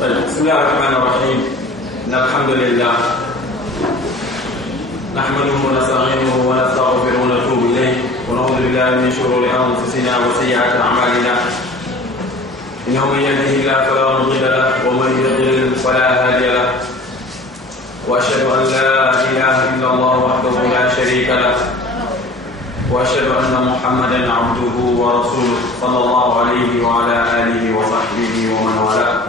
بسم الله الرحمن الرحيم إن الحمد لله نحمده ونستعينه ونستغفره ونتوب إليه ونعوذ بالله من شرور أنفسنا وسيئات أعمالنا إنه من يهده الله فلا مضل له ومن يضلل فلا هادي له وأشهد أن لا إله إلا الله وحده لا شريك له وأشهد أن محمدا عبده ورسوله صلى الله عليه وعلى آله وصحبه ومن والاه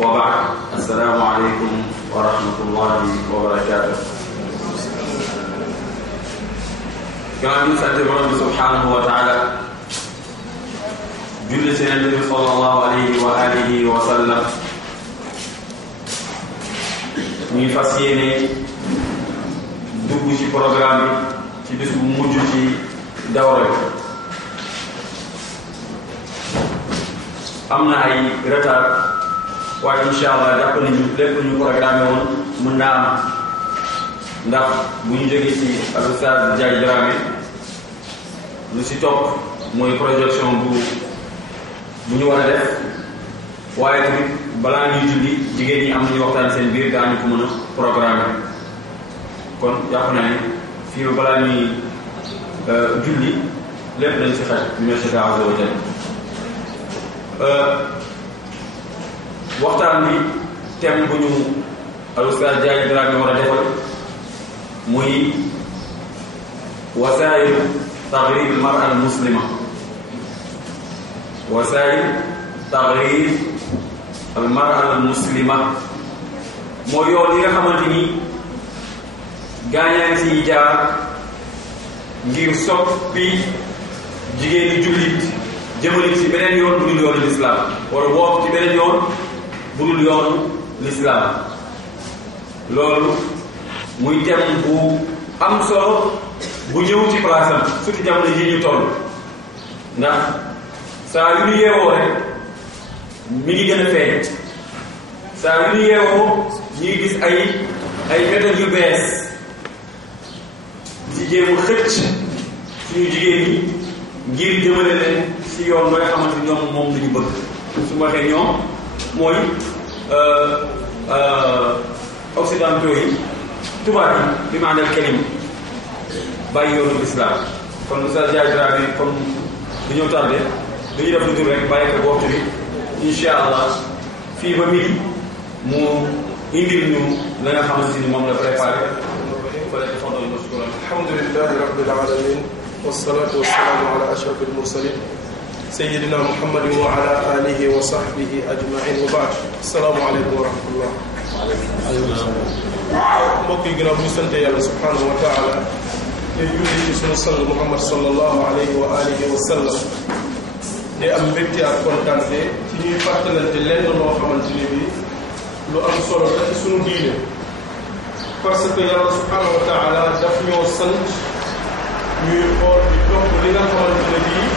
وبعد السلام عليكم ورحمة الله وبركاته. كما نسأل ربنا سبحانه وتعالى julli ci Yonent bi sallallahu alayhi wa alihi wa sallam ñuy fas yéene dugg ci programme bi ci bis bu mujj ci dawra bi. am na ay retard waaye incha allah jàpp nañu lépp ñu programme woon mën naa am ndax bu ñu jógee ci Oustaz Ndiaye Dramé lu ci topp mooy projection bu ñu war a def waaye tamit balaa ñuy julli jigéen ñi am nañu waxtaan seen biir daañu ko mën a programme kon jàpp naa ne fii ba balaa ñuy julli lépp dañ ci xaj bi merci azza wa jalla. waxtaan bi thème bu ñu Oustaz Ndiaye Dramé war a defal muy wasaa'il taghriib al-mar'a al-muslima wasaa'il taghriib al-mar'a al-muslima mooy yoon yi nga xamante ni gaañaan si jaar ngir soppi jigéen ñi jullit jëmale ci beneen yoon bu dul yoonu lislaam wala bokk ci beneen yoon bu dul yoonu lislaam. loolu muy thème bu am solo bu ñëw ci place am surtout jamono yi ñu toll ndax saa yu ñu yeewoo rek mi ngi gën a feeñ saa yu ñu yeewoo ñu ngi gis ay méthodes yu bees ci jéem a xëcc suñu jigéen ñi ngir jëmale leen ci yoon ba nga xamante ni ñoom moom la ñu bëgg. su ma waxee ñoom mooy occidentaux yi tubaab yi bi maanaam kalima bàyyi yoonu islam. kon Oustaz Ndiaye Dramé comme dañoo tardé dañuy def lu dul rek bàyyi ko waxtu bi incha allah fii ba midi mu indil ñu la nga xamante ni moom la préparé. alhamdulillahi rabbil alamin wassalatu wassalamu ala ashrafil mursalin sayyidina muhammadin wa ala alihi wa sahbihi ajmain wa ba'd. assalaamu aleykum wa rahmatullah. mbokk yi ginnaaw bu ñu sante yàlla subhanahu wa taala te julli ci sunu sang muhammad sallallahu alayhi wa alihi wa sallam di am mbégte ak kontaante ci ñuy fàttalante lenn loo xamante ni bi lu am solo la ci sunu diine parce que yàlla subhanahu wa taala daf ñoo sant ñuy xool di topp li nga xamante ne bii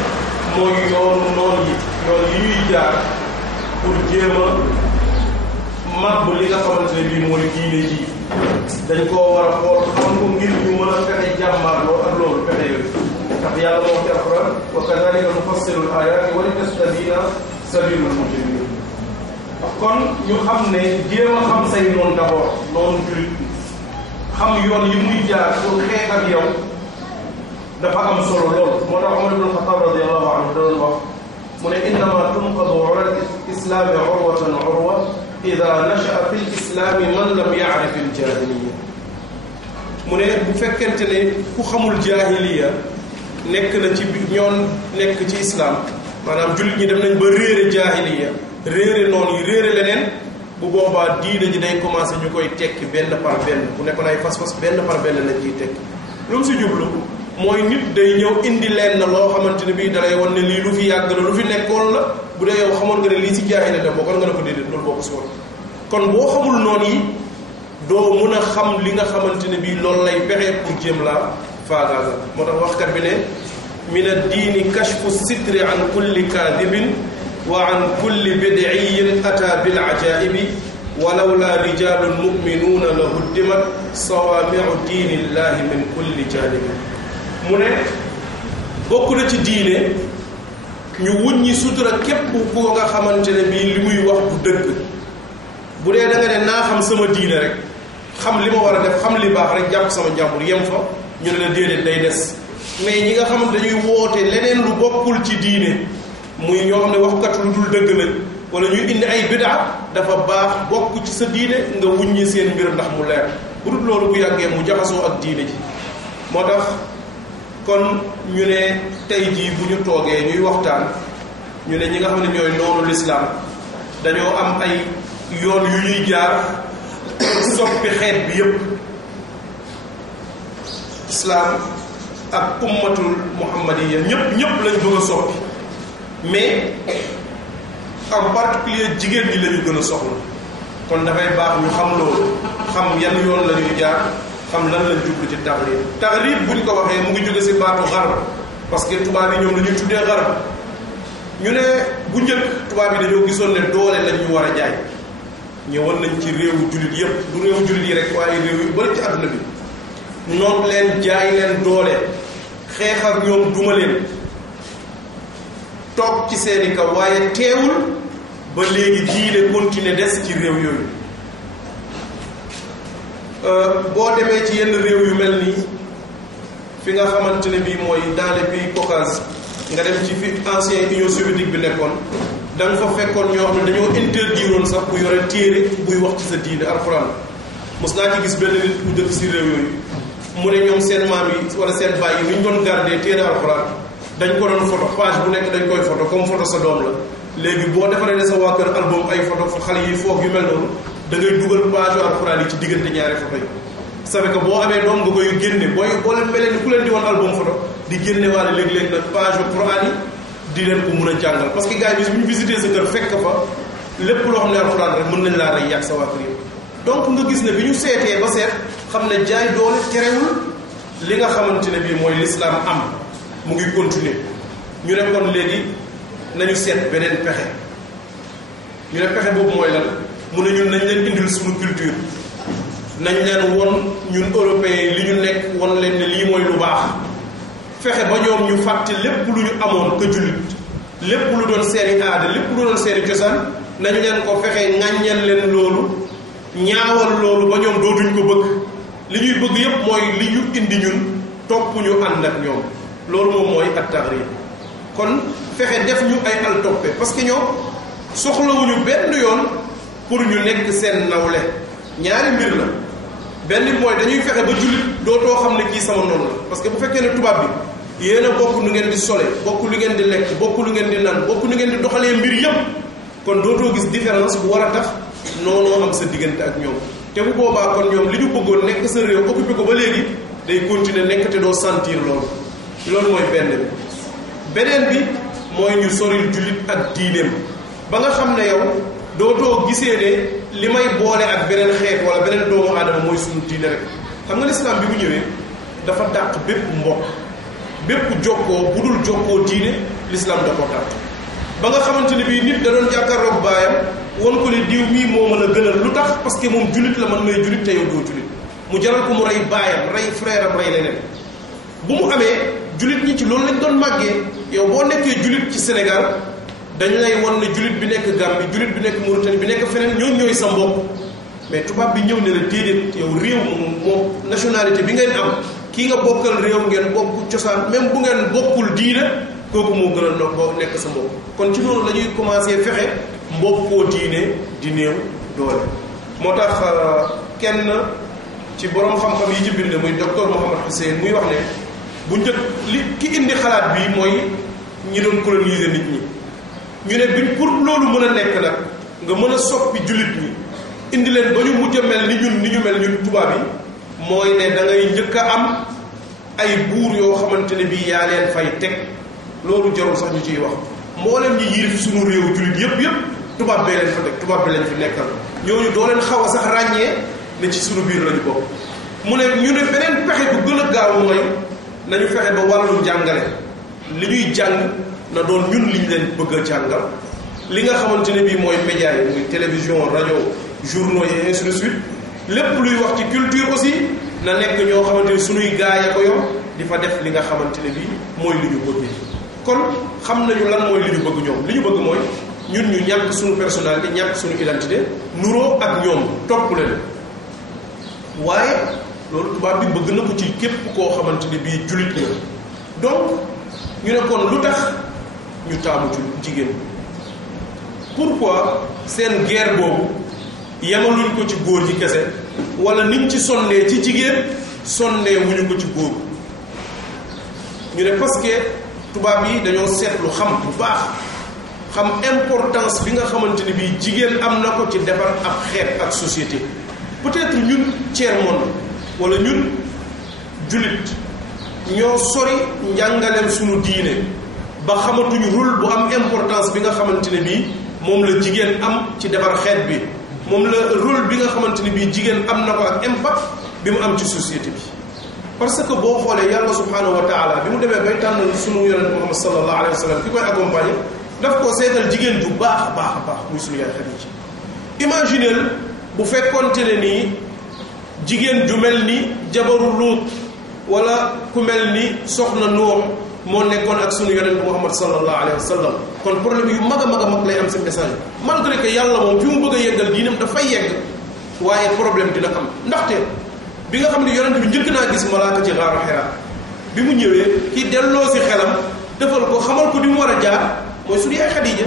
mooy yoonu noon yi yoon yi ñuy jaar pour jéem a màbb li nga xamante ne bii mooy diine ji dañ koo war a xool xam ko ngir ñu mën a fexe jàmmaarloo ak loolu fexe yooyu ndax yàlla moo wax ci alquran wa kadhalika nufassilu al-ayati wa litastabina sabilul mujrimin. kon ñu xam ne jéem a xam say noonu d'abord noonu jullit xam yoon yi muy jaar pour xeex ak yow dafa am solo lool moo tax Umar ibn Khattab radiyallahu anhu doon wax mu ne innama tunqadu ura al-islami urwatan urwa ida nasha'a fi l-islami man lam ya'rif al-jahiliya. mu ne bu fekkente ne ku xamul jahiliya nekk na ci ñoon nekk ci islam maanaam jullit ñi dem nañ ba réere jahiliya réere noonu yi réere leneen bu boobaa diine ji day commencé ñu koy tekki benn par benn bu nekkoon ay fas-fas benn par benn lañ ciy tekki. lu mu si jublu mooy nit day ñëw indi leen na loo xamante ne bii dalay wan ne lii lu fi yàgg la lu fi nekkoon la bu dee yow xamoon nga ne lii si jaahiliya la bokkoon nga ne ko déedéet loolu bokk si woon. kon boo xamul noonu yi doo mun a xam li nga xamante ne bii loolu lay pexe pour jéem laa faagaagal moo tax waxkat bi ne min ad-diini kashfu sitri an kulli kaadibin wa an kulli bid'iyyin ata bil ajaa'ibi walawla rijaalun mu'minuuna la huddimat sawaami'u diinillahi min kulli jaanibin. mu ne bokk na ci diine ñu wuññi sutura képp koo nga xamante ne bii li muy wax du dëgg bu dee da nga ne naa xam sama diine rek xam li ma war a def xam li baax rek jàpp sama njàmbur yem fa ñu ne la déedéet day des mais ñi nga xamante dañuy woote leneen lu bokkul ci diine muy ñoo xam ne waxkat lu dul dëgg lañ wala ñuy indi ay bidaa dafa baax bokk ci sa diine nga wuññi seen mbir ndax mu leer bu dul loolu bu yàggee mu jaxasoo ak diine ji moo tax kon ñu ne tey jii bu ñu toogee ñuy waxtaan ñu ne ñi nga xam ne ñooy noonu lislaam dañoo am ay yoon yu ñuy jaar soppi xeet bi yépp islaam ak ummatul muhammadiya ñëpp lañ bëgg a soppi mais en particulier jigéen ñi la ñu gën a soxla kon dafay baax ñu xam loolu xam yan yoon la ñuy jaar xam lan lañ jublu ci taxrib buñ ko waxee mu ngi jóge ci baatu xarab parce que tubaab yi ñoom la ñuy tuddee xarab ñu ne bu njëkk tubaab yi dañoo gisoon ne doole lañ ñu war a jaay ñëwoon nañ ci réewu jullit yépp du réewu jullit yi rek waaye réew yu bari ci àdduna bi noot leen jaay leen doole xeex ak ñoom duma leen toog ci seeni kaw waaye teewul ba léegi diine continuer des ci réew yooyu boo demee ci yenn réew yu mel nii fi nga xamante ne bii mooy dans les pays Caucase nga dem ci fi ancien Union soviétique bi nekkoon da nga fa fekkoon ñoo xam ne dañoo interdiroon sax ku yore téere buy wax ci sa diine alxuraan mos naa ci gis benn nit bu dëkk si réew yooyu mu ne ñoom seen maam yi wala seen baay yi ni ñu doon garder téere alxuraan dañ ko doon photo page bu nekk dañ koy photo comme photo sa doom la léegi boo defaree ne sa waa kër album ay photo xale yi foog yu mel noonu da ngay dugal page alxuraan yi ci diggante ñaari photo yi c'est que boo amee doom nga koy génne boo leen melee ni ku leen di woon album photo di génne waale léeg-léeg nag page alxuraan yi di leen ko mun a jàngal parce que gars yi bu ñu visité sa kër fekk fa lépp loo xam ne alxuraan rek mën nañ laa rey yàq sa waa kër yi donc nga gis ne bi ñu seetee ba seet xam ne jaay doole terewul li nga xamante ne bii mooy l'islam am mu ngi continuer ñu ne kon léegi nañu seet beneen pexe ñu ne pexe boobu mooy lan mu ne ñun nañ leen indil suñu culture nañ leen won ñun européens li ñu nekk won leen ne lii mooy lu baax fexe ba ñoom ñu fàtte lépp lu ñu amoon que jullit lépp lu doon seeni aada lépp lu doon seeni cosaan nañ leen ko fexe ŋàññal leen loolu ñaawal loolu ba ñoom dootuñ ko bëgg li ñuy bëgg yépp mooy li ñu indi ñun topp ñu ànd ak ñoom loolu moom mooy at-taghrib kon fexe def ñu ay al toppe parce que ñoom soxlawuñu benn yoon pour ñu nekk seen nawle ñaari mbir la benn mooy dañuy fexe ba jullit dootoo xam ne kii sama noonu la parce que bu fekkee ne tubaab bi yéen a bokk nu ngeen di sole bokk lu ngeen di lekk bokk lu ngeen di naan bokk nu ngeen di doxalee mbir yépp kon dootoo gis différence bu war a tax noonoo am sa diggante ak ñoom te bu boobaa kon ñoom li ñu bëggoon nekk sa réew occupé ko ba léegi day continuer nekk te doo sentir loolu mooy benn bi beneen bi mooy ñu soril jullit ak diineem ba nga xam ne yow dootoo gisee ne li may boole ak beneen xeet wala beneen doomu aadama mooy suñu diine rek xam nga lislaam bi mu ñëwee dafa dàq bépp mbokk bépp jokkoo bu dul jokkoo diine lislaam da ko dàq ba nga xamante ne bii nit da doon jàkkaarloog baayam won ko ne diw mii moo mën a gënal lu tax parce que moom jullit la man may jullit te yow doo jullit mu jaral ko mu rey baayam rey frère am rey leneen bu mu amee jullit ñi ci loolu lañ doon màggee yow boo nekkee jullit ci Sénégal dañ lay won ne jullit bi nekk Gambie jullit bi nekk Mauritanie bi nekk feneen ñooy sa mbokk mais tubaab bi ñëw ne la déedéet yow réew moom nationalité bi ngeen am kii nga bokkal réew ngeen bokk cosaan même bu ngeen bokkul diine kooku moo gën a nekk sa mbokk kon ci noonu la ñuy commencé fexe mbokkoo diine di néew doole moo tax kenn ci borom xam-xam yi ci bind muy docteur Mohamed Hussein muy wax ne bu njëkk li ki indi xalaat bi mooy ñi doon coloniser nit ñi ñu ne biñ pour loolu mën a nekk nag nga mën a soppi jullit ñi indi leen ba ñu mujj a mel ni ñu mel ñun tubaab yi mooy ne da ngay njëkk a am ay buur yoo xamante ne bii yaa leen fay teg loolu jarul sax ñu ciy wax mboolem ñi yiir fi suñu réew jullit yépp tubaab bee leen fa teg tubaab bi lañ fi nekkal ñooñu doo leen xaw a sax ràññee ne ci suñu biir lañu bokk mu ne ñu ne beneen pexe bu gën a gaaw mooy nañu fexe ba wàllu njàngale li ñuy jàng na doon ñun liñ leen bëgg a jàngal li nga xamante ne bii mooy média yi muy télévision rajo journaux yi ainsi de suite lépp luy wax ci culture aussi na nekk ñoo xamante ne suñuy gaay a ko yor di fa def li nga xamante ne bii mooy li ñu bëgg kon xam nañu lan mooy li ñu bëgg ñoom li ñu bëgg mooy ñun ñu ñàkk suñu personnalité ñàkk suñu identité nuroo ak ñoom topp leen waaye loolu tubaab bi bëgg na ko ci képp koo xamante ne bii jullit la donc ñu ne kon lu tax ñu taamu ci jigéen pourquoi seen guerre boobu yemaluñ ko ci góor ji kese wala niñ ci sonnee ci jigéen sonnee wuñu ko ci góor ñu ne parce que tubaab yi dañoo seetlu xam bu baax xam importance bi nga xamante ni bii jigéen am na ko ci defar ab xeet ak société peut-être ñun tiers monde wala ñun jullit ñoo sori njàngaleem suñu diine ba xamatuñu rôle bu am importance bi nga xamante ne bii moom la jigéen am ci defar xeet bi moom la rôle bi nga xamante ne bii jigéen am na ko ak impact bi mu am ci société bi parce que boo xoolee yàlla subhanahu wa taala bi mu demee bay tànn sunu yonent Muhammad sallallahu alayhi wa sallam ki koy accompagner daf ko seetal jigéen ju baax a baax a baax muy sunu yaay Xadiija imagineel bu fekkonte ne nii jigéen ju mel ni jabaru Luut wala ku mel ni soxna Nuux moo nekkoon ak sunu yonent Muhammad sallallahu alayhi wa sallam kon problème yu mag a mag a mag lay am seen message malgré que yàlla moom fi mu bëgg a yeggal diinam dafay yegg waaye problème dina am ndaxte bi nga xam ne yonent bi njëkk naa gis malaaka ci xaaru Xiraa bi mu ñëwee ki delloo si xelam defal ko xamal ko di mu war a jaar mooy suñu yaay Xadiija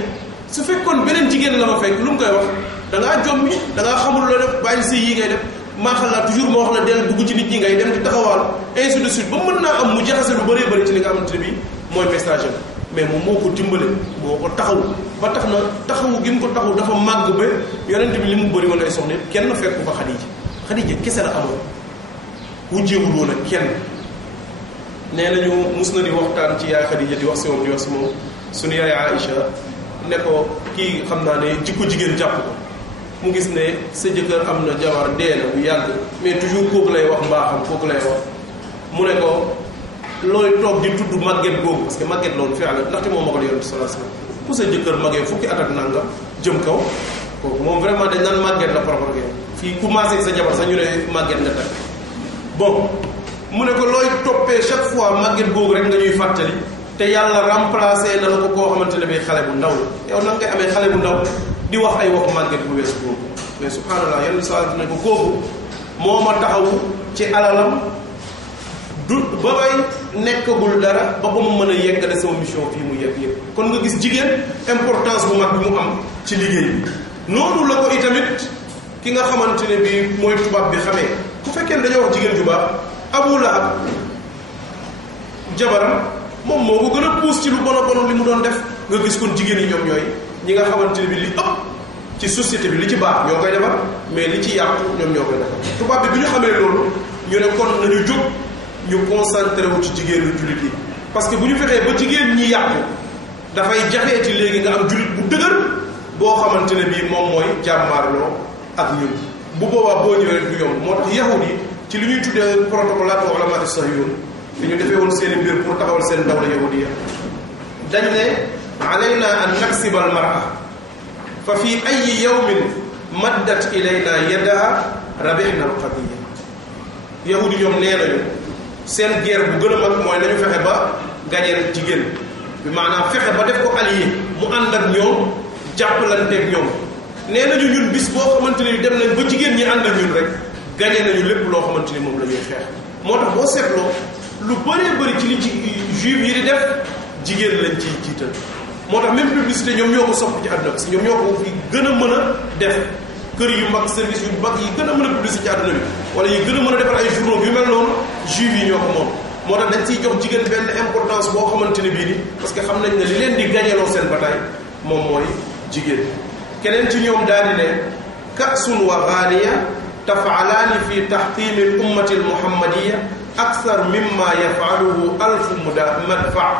su fekkoon beneen jigéen la ma fekk lu mu koy wax da ngaa jommi da ngaa xamul loo def bàyyi si yi ngay def maa xam naa toujours moo wax la del dugg ci nit ñi ngay dem di taxawaal ainsi de suite ba mën naa am mu jaxase lu bëree bëri ci li nga xamante ne bii mooy message mais moom moo ko dimbale moo ko taxaw ba tax na taxawu gi mu ko taxaw dafa màgg ba yonent bi li mu bëri woon ay soxna kenn fekku fa Xadiija kese la amoon wujjeewul woon ak kenn nee nañu mus na di waxtaan ci yaay Xadiija di wax si moom suñu yaay Aïcha ne ko kii xam naa ne jikko jigéen jàpp ko mu gis ne sa jëkkër am na jabar dee na bu yàgg mais toujours kooku lay wax mbaaxam kooku lay wax mu ne ko looy toog di tudd màgget googu parce que màgget loolu fi àll ndaxte moom ma ko yonent sallallahu alayhi wasallam ku sa jëkkër màggee fukki at ak nanga jëm kaw kooku moom vraiment dañ naan màgget la par rapport ak yow fii commencé sa jabar sax ñu ne màgget nga takk bon mu ne ko looy toppee chaque fois màgget googu rek nga ñuy fàttali te yàlla remplacé na la ko koo xamante ne bii xale bu ndaw la yow nan ngay amee xale bu ndaw di wax ay waxu màgget bu weesu boobu mais subhanallah yàlla saa ne ko kooku moo ma taxawu ci alalam du ba may nekkagul dara ba mu mën a yeggale sama mission fii mu yegg yëpp kon nga gis jigéen importance bu mag bi mu am ci liggéey bi noonu la ko itamit ki nga xamante ne bii mooy tubaab bi xamee ku fekkee dañoo wax jigéen ju baax Abu Lahab jabaram moom moo ko gën a puus ci lu bon a bon li mu doon def nga gis kon jigéen yi ñoom ñooy ñi nga xamante ne bi li ëpp ci société bi li ci baax ñoo koy defar mais li ci yàqu ñoom ñoo koy defar tubaab bi bi ñu xamee loolu ñu ne kon nañu jóg ñu concentré wu ci jigéenu jullit yi parce que bu ñu fexee ba jigéen ñi yàqu dafay jafeeti léegi nga am jullit bu dëgër boo xamante ne bii moom mooy jàmmaarloo ak ñun bu boobaa boo ñëwee du yomb moo tax yahud yi ci li ñuy tuddee protocolaat ulama as-Sahyun li ñu defee woon seen i mbir pour taxawal seen dawla yahudiya dañ ne alayna an naksiba al mar'a fa fi ayi yawmin maddat ilayna yadaha rabihna al qadiya yahudi ñoom nee nañu seen guerre bu gën a mag mooy nañu fexe ba gañeel jigéen bi maanaam fexe ba def ko allié mu ànd ak ñoom jàppalanteeg ñoom nee nañu ñun bis boo xamante ni dem nañ ba jigéen ñi ànd ak ñun rek gañe nañu lépp loo xamante ni moom la ñuy xeex moo tax boo seetloo lu bëree bëri ci li ci juif yi di def jigéen lañ ciy jiital moo tax même publicité ñoom ñoo ko sopp ci àdduna bi si ñoom ñoo ko fi gën a mën a def kër yu mag service yu mag yi gën a mën a publicité ci àdduna bi wala yi gën a mën a defar ay journaux yu mel noonu juif yi ñoo ko moom moo tax dañ ciy jox jigéen benn importance boo xamante ne bii ni parce que xam nañ ne li leen di gañeloo seen bataille moom mooy jigéen keneen ci ñoom daal di ne ka'sun wa ghaaniya taf'alaani fi tahtiimi al ummati al muhammadiya akthar mimma yaf'aluhu alfu madfa'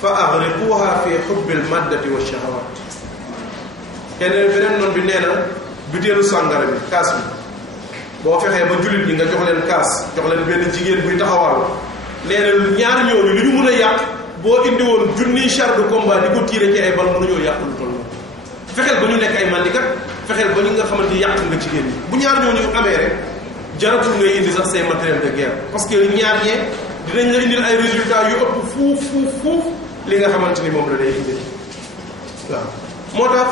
fa aghriquha fi hubbi al maddati wa shahawat keneen beneen noonu bi nee na butéelu sàngara bi kaas bi boo fexee ba jullit ñi nga jox leen kaas jox leen benn jigéen buy taxawal nee na ñaar ñooñu li ñu mën a yàq boo indi woon junniy char de combat di ko tiire ci ay bal mënuñoo yàq lu toll fexeel ba ñu nekk ay mandikat fexeel ba ñu nga xamante yàq nga jigéen ñi bu ñaar ñooñu amee rek jaratul ngay indi sax say matériel de guerre parce que ñaar ñee dinañ la indil ay résultats yu ëpp fuuf li nga xamante ni moom la day indi waaw moo tax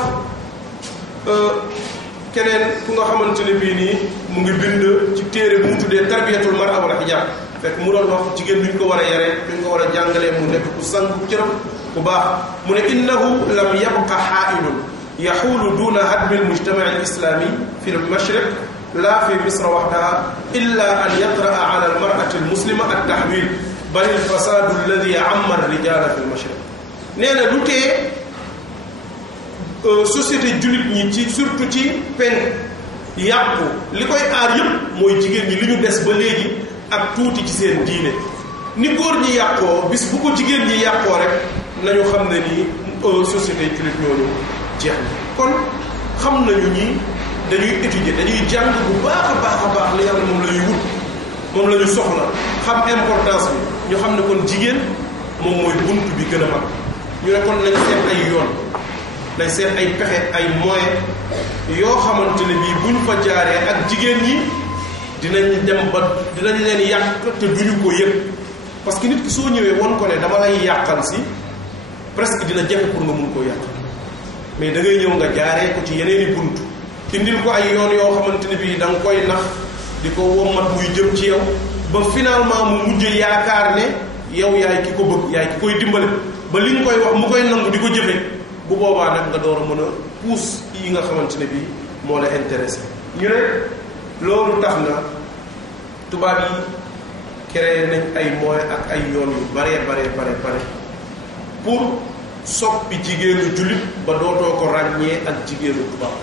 keneen ku nga xamante ne bii nii mu ngi bind ci téere bu mu tuddee tarbiyatul mar'a wal hijab fekk mu doon wax jigéen duñ ko war a yare duñ ko war a jàngalee mu nekk ku sang cëram ku baax mu ne innahu lam yabqa xaailun yaxuulu duna hadmi almujtama alislami fi lmashriq la fi misra waxdaha illa an yaqraa ala almarati almuslima altahwil bal alfasadu alladi amma alrijala fi lmashriq nee na lu tee société jullit ñi ci surtout ci penk yàqu li koy aar yëpp mooy jigéen ñi li ñu des ba léegi ak tuuti ci seen diine ni góor ñi yàqoo bis bu ko jigéen ñi yàqoo rek nañu xam ne ni société jullit ñooñu jeex na kon xam nañu ñi dañuy étudier dañuy jàng bu baax a baax li nga xam ne moom la ñuy wut moom la ñu soxla xam importance bi ñu xam ne kon jigéen moom mooy bunt bi gën a mag ñu ne kon nañ seet ay yoon nañ seet ay pexe ay moyens yoo xamante ne bii buñ fa jaaree ak jigéen ñi dinañ dem ba dinañ leen yàq te duñu ko yëg parce que nit ki soo ñëwee won ko ne dama lay yàqal si presque dina jafe pour nga mun koo yàq mais da ngay ñëw nga jaaree ko ci yeneen i bunt indil ko ay yoon yoo xamante ne bii da nga koy nax di ko wommat muy jëm ci yow ba finalement mu mujj yaakaar ne yow yaay ki ko bëgg yaay ki koy dimbale ba li nga koy wax mu koy nangu di ko jëfe bu boobaa nag nga door a mën a puus yi nga xamante ne bii moo la intéressé ñu ne loolu tax na tubaab yi créé nañ ay moyens ak ay yoon yu bare pour soppi jigéenu jullit ba dootoo ko ràññee ak jigéenu tubaab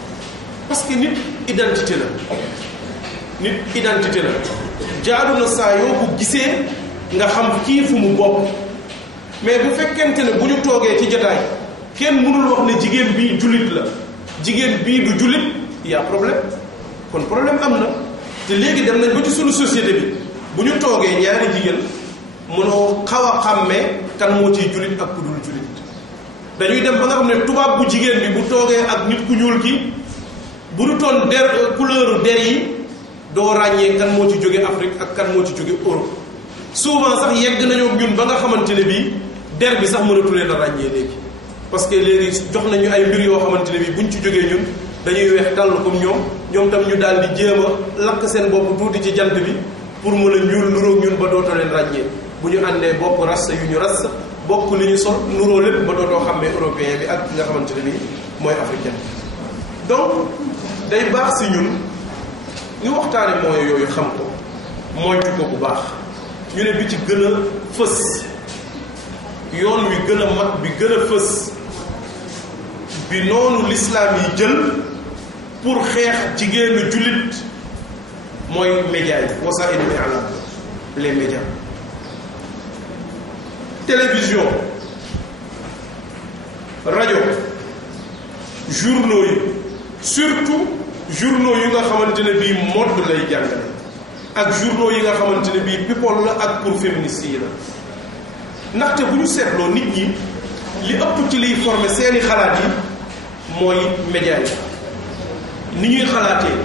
parce que nit identité la jaadu na saa yoo ko gisee nga xam kii fu mu bokk mais bu fekkente ne bu ñu toogee ci jotaay kenn mënul wax ne jigéen bii jullit la jigéen bii du jullit y a problème kon problème am na te léegi dem nañ ba ci sunu société bi bu ñu toogee ñaari jigéen mënoo xaw a xàmmee kan moo ciy jullit ak ku dul jullit dañuy dem ba nga xam ne tubaab bu jigéen bi bu toogee ak nit ku ñuul ki bu du toon der couleur der yi doo ràññee kan moo ci jóge Afrique ak kan moo ci jóge Europe souvent sax yegg nañoo ñun ba nga xamante ne bii der bi sax mënatu leen a ràññee léegi parce que léegi jox nañu ay mbir yoo xamante ne bii buñ ci jógee ñun dañuy weex tàll comme ñoom tam ñu daal di jéem a lakk seen bopp tuuti ci jant bi pour mën a ñuul nuróog ñun ba dootoo leen ràññee bu ñu àndee bokk race yu ñu race bokk li ñu sol nuróo lépp ba dootoo xàmmee européen bi ak nga xamante ne bii mooy africain donc day baax si ñun ñu waxtaane mooy yooyu xam ko moytu ko bu baax ñu ne bi ci gën a fës yoon wi gën a mag bi gën a fës bi noonu l'islam yi jël pour xeex jigéenu jullit mooy média yi wasaa'il i'lam les médias télévision rajo journaux yi surtout journaux yi nga xamante ne bii mode lay jàngale ak journaux yi nga xamante ne bii people la ak pour féministes yi la ndaxte bu ñu seetloo nit ñi li ëpp ci liy former seeni xalaat yi mooy média yi ni ñuy xalaatee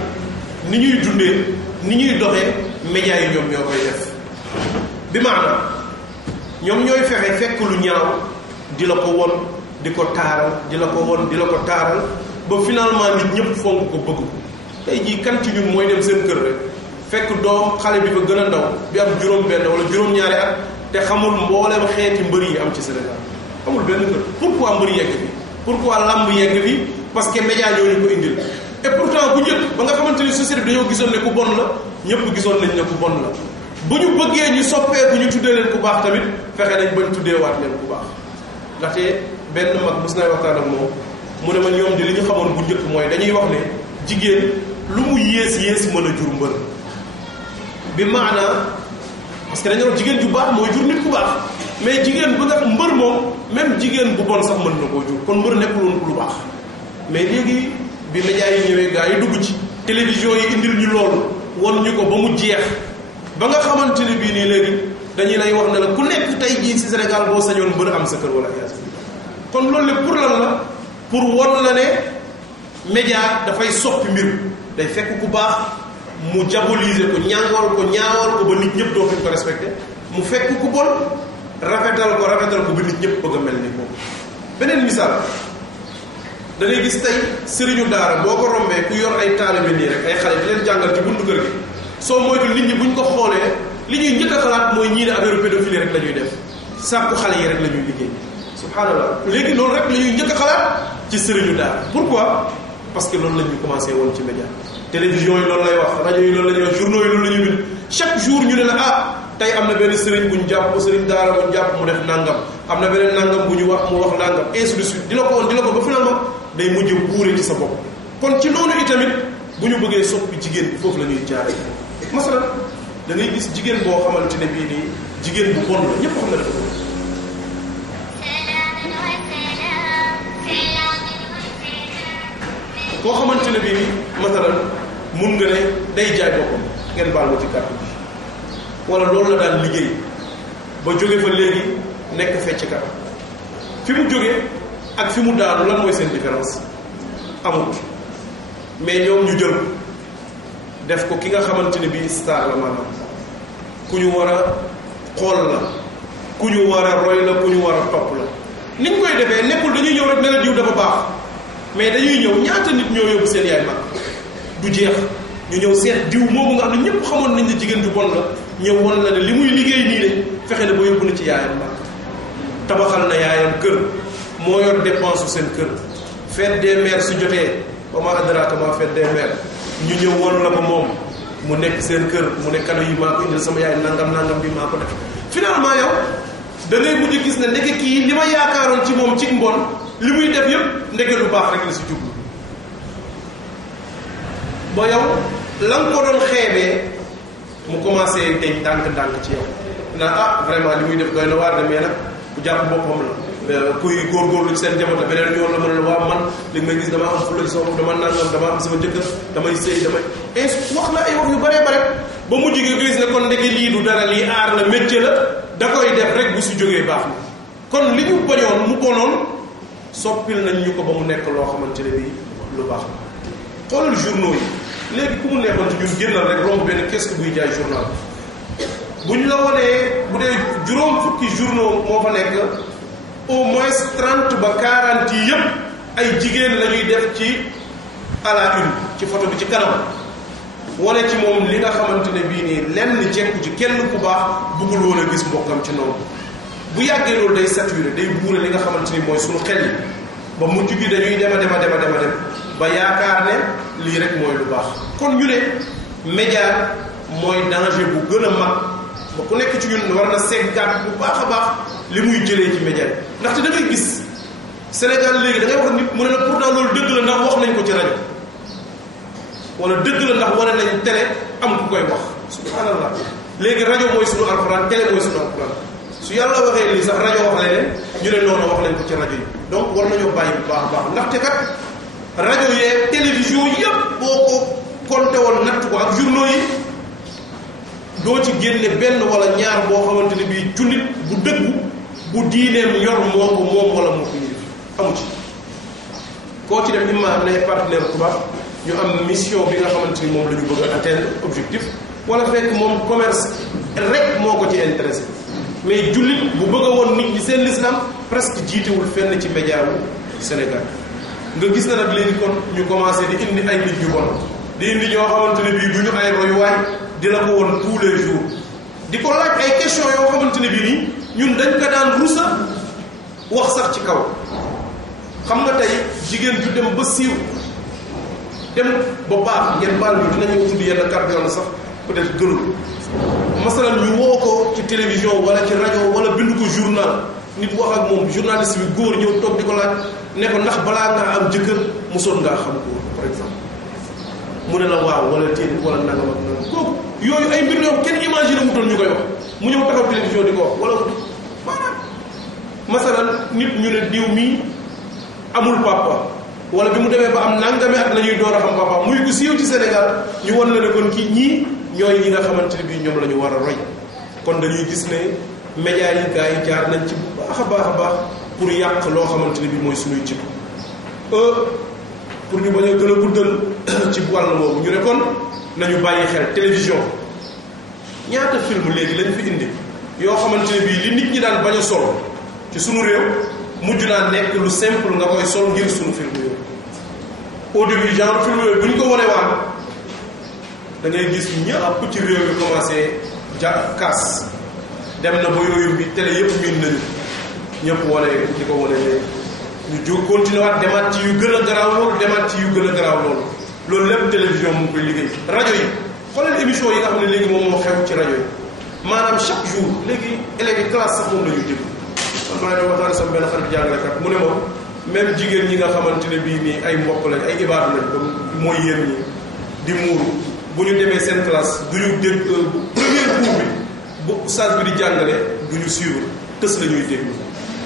ni ñuy dundee ni ñuy doxee média yi ñoom ñoo koy def bi maanaam ñoom ñooy fexe fekk lu ñaaw di la ko won di ko taaral di la ko won di la ko taaral ba finalement nit ñëpp fonk ko bëgg ko tey jii kan ci ñun mooy dem seen kër rek fekk doom xale bi fa gën a ndaw bi am juróom-benn wala juróom-ñaari at te xamul mboolem xeeti mbër yi am ci Sénégal amul benn kër pourquoi mbër yegg fi pourquoi lamb yegg fi parce que média ñoo ñu ko indil et pourtant bu njëkk ba nga xamante ni société bi dañoo gisoon ne ku bon la ñëpp gisoon nañ ne ku bon la bu ñu bëggee ñu soppeeku ñu tuddee leen ku baax tamit fexe nañ bañ tuddee waat leen ku baax ndaxte benn mag mos nay waxtaan ak moom mu ne ma ñoom di li ñu xamoon bu njëkk mooy dañuy wax ne jigéen lu mu yées mën a jur mbër bi maanaa parce que dañoo jigéen ju baax mooy jur nit ku baax mais jigéen bu nga mbër moom même jigéen bu bon sax mën na koo jur kon mbër nekkul woon lu baax mais léegi bi médias yi ñëwee gars yi dugg ci télévision yi indil ñu loolu won ñu ko ba mu jeex ba nga xamante ne bii nii léegi dañuy lay wax ne la ku nekk tey jii ci Sénégal boo sañoon mbër am sa kër wala yaa kon loolu lépp pour lan la pour won la ne média dafay soppi mbir day fekk ku baax mu diaboliser ko ñaawal ko ba nit ñëpp dootuñ ko respecté mu fekk ku bon rafetal ko ba nit ñëpp bëgg a mel ni moom beneen misaal da ngay gis tey sëriñu daara boo ko rombee ku yor ay taalibe nii rek ay xale di leen jàngal ci buntu kër gi soo moytu nit ñi buñ ko xoolee li ñuy njëkk a xalaat mooy ñii ne affaire pédophilie rek la ñuy def sàkku xale yi rek la ñuy liggéey subhanallah léegi loolu rek la ñuy njëkk a xalaat ci sëriñu daara pourquoi parce que loolu la ñu commencé woon ci média télévision yi loolu lay wax rajo yi loolu la ñuy wax journaux yi loolu la ñuy bind chaque jour ñu ne la ah tey am na benn sëriñ bu ñu jàpp sëriñ daara bu ñu jàpp mu def nangam am na beneen nangam bu ñu wax mu wax nangam ainsi de suite di la ko woon di la ko ba finalement day mujj buure ci sa bopp kon ci noonu itamit bu ñu bëggee soppi jigéen bi foofu la ñuy jaare masalan da ngay gis jigéen boo xamante ne bii nii jigéen bu bon la ñëpp xam na dafa bon koo xamante ne bii nii masalan mun nga ne day jaay boppam ngeen baal ma ci kàddu bi wala loolu la daan liggéey ba jóge fa léegi nekk fecckat fi mu jógee ak fi mu daanu lan mooy seen différence amut mais ñoom ñu jël def ko ki nga xamante ne bii star la maanaam ku ñu war a xool la ku ñu war a roy la ku ñu war a topp la ni ñu koy defee nekkul dañuy ñëw rek ne la diw dafa baax mais dañuy ñëw ñaata nit ñoo yóbbu seen yaay mag du jeex ñu ñëw seet diw moomu nga xam ne ñëpp xamoon nañ ne jigéen ju bon la ñëw won la ne li muy liggéey nii de fexe na ba yóbbu na ci yaayam mag tabaxal na yaayam kër moo yor dépense seen kër fête des mères su jotee ba ma adraka ma fête des mères ñu ñëw won la ko moom mu nekk seen kër mu ne kado yi maa ko indil sama yaay nangam nangam bi maa ko def finalement yow da ngay mujj gis ne ndeke kii li ma yaakaaroon ci moom ci mbon li muy def yëpp ndeke lu baax rek la si jublu ba yow la nga ko doon xeebee mu commencé deñ ndànk-ndànk ci yow naa ah vraiment li muy def doy na waar de mais nag bu jàpp boppam la kuy góorgóorlu ci seen jamono beneen yoon la mën la waa man li may gis dama am fulla ci sama bopp dama nangam dama am sama jëkkër damay sëy damay wax la ay wax yu bare bare ba mujj gi gis ne kon ndeke lii du dara lii aar la métier la da koy def rek bu si jógee baax na kon li ñu bañoon mu bonoon soppil nañ ñu ko ba mu nekk loo xamante ne bii lu baax la xoolal journaux yi léegi ku mu nekkoon ci ñun génnal rek romb benn kiosque buy jaay journal bu ñu la wanee bu dee juróom fukki journaux moo fa nekk au moins 30 ba 40 yi yëpp ay jigéen la ñuy def ci à la une ci photo bi ci kanam wane ci moom li nga xamante ne bii nii lenn jekku ci kenn ku baax bëggul woon a gis mbokkam ci noonu bu yàggee loolu day saturé day buure li nga xamante ni mooy suñu xel yi ba mujj gi dañuy dem ba yaakaar ne lii rek mooy lu baax kon ñu ne média mooy danger bu gën a mag ba ku nekk ci ñun war na seggaat bu baax a baax li muy jëlee ci média yi ndaxte da ngay gis Sénégal léegi da ngay wax nit mu ne la pourtant loolu dëgg la ndax wax nañ ko ci rajo wala dëgg la ndax wane nañ télé am ku koy wax subhanallah léegi rajo mooy sunu alxuraan télé mooy sunu alxuraan su yàlla waxee lii sax rajo wax leneen ñu ne noonu wax nañ ko ci rajo yi donc war nañoo bàyyi bu baax a baax ndaxte kat rajo yeeg télévision yëpp boo ko compté woon natt ko ak journaux yi doo ci génne benn wala ñaar boo xamante ne bii jullit bu dëggu bu diineem yor moo ko moom wala moo ko yëf amu ci koo ci def imma am nay partenaire tubaab ñu am mission bi nga xamante ni moom la ñu bëgg a atteindre objectif wala fekk moom commerce rek moo ko ci intéressé mais jullit bu bëgg a woon nit ñi seen l'islam presque jiitewul fenn ci média wu Sénégal nga gis na nag léegi kon ñu commencé di indi ay nit ñu bon di indi ñoo xamante ne bii du ñu ay royuwaay di la ko woon tous les jours di ko laaj ay question yoo xamante ne bii nii ñun dañ ko daan rusa wax sax ci kaw xam nga tey jigéen ju dem ba siiw dem ba baax ngeen baal ñu dinañu tudd yenn kàddu yoon sax peut-être gënul masalan ñu woo ko ci télévision wala ci rajo wala bind ko journal nit wax ak moom journaliste bi góor ñëw toog di ko laaj ne ko ndax balaa ngaa am jëkkër mosoon ngaa xam góor par exemple mu ne la waaw wala téen wala nangam ak nangam kooku yooyu ay mbir yoo kenn imagine wutoon ñu koy wax mu ñëw taxaw télévision di ko wax wala maanaam masalan nit ñu ne diw mii amul papa wala bi mu demee ba am nangami at la ñuy door a xam papa muy ku siiw ci Sénégal ñu wan la ne kon kii ñii ñooy ñi nga xamante ne bii ñoom la ñu war a roy kon dañuy gis ne média yi gars yi jaar nañ ci bu baax a baax a baax pour yàq loo xamante ne bii mooy suñuy jikko pour ñu bañ a gën a guddal ci wàll boobu ñu ne kon nañu bàyyi xel télévision ñaata film léegi lañ fi indi yoo xamante ne bii li nit ñi daan bañ a sol ci suñu réew mujj naa nekk lu simple nga koy sol ngir suñu film yooyu au début genre film yooyu bu ñu ko wanee waan da ngay gis ñëpp ci réew mi commencé kaas dem na ba yooyu bi télé yëpp miin nañu ñëpp wane di ko wane léegi ñu jóg continué waat demaat ci yu gën a garaaw loolu demaat ci yu gën a garaaw loolu loolu lépp télévision mu ngi koy liggéey rajo yi xoolal émission yi nga xam ne léegi moom moo xew ci rajo yi maanaam chaque jour léegi élèves yi classe sax moom la ñuy déglu man maa ngi doon waxtaan sama benn xarit jàngalekat mu ne moom même jigéen ñi nga xamante ne bii nii ay mbokk lañ ay ibaadu lañ comme mooy yéen ñi di muuru bu ñu demee seen classe du ñu dégg premier cours bi bu ustaas bi di jàngale du ñu suivre tës la ñuy déglu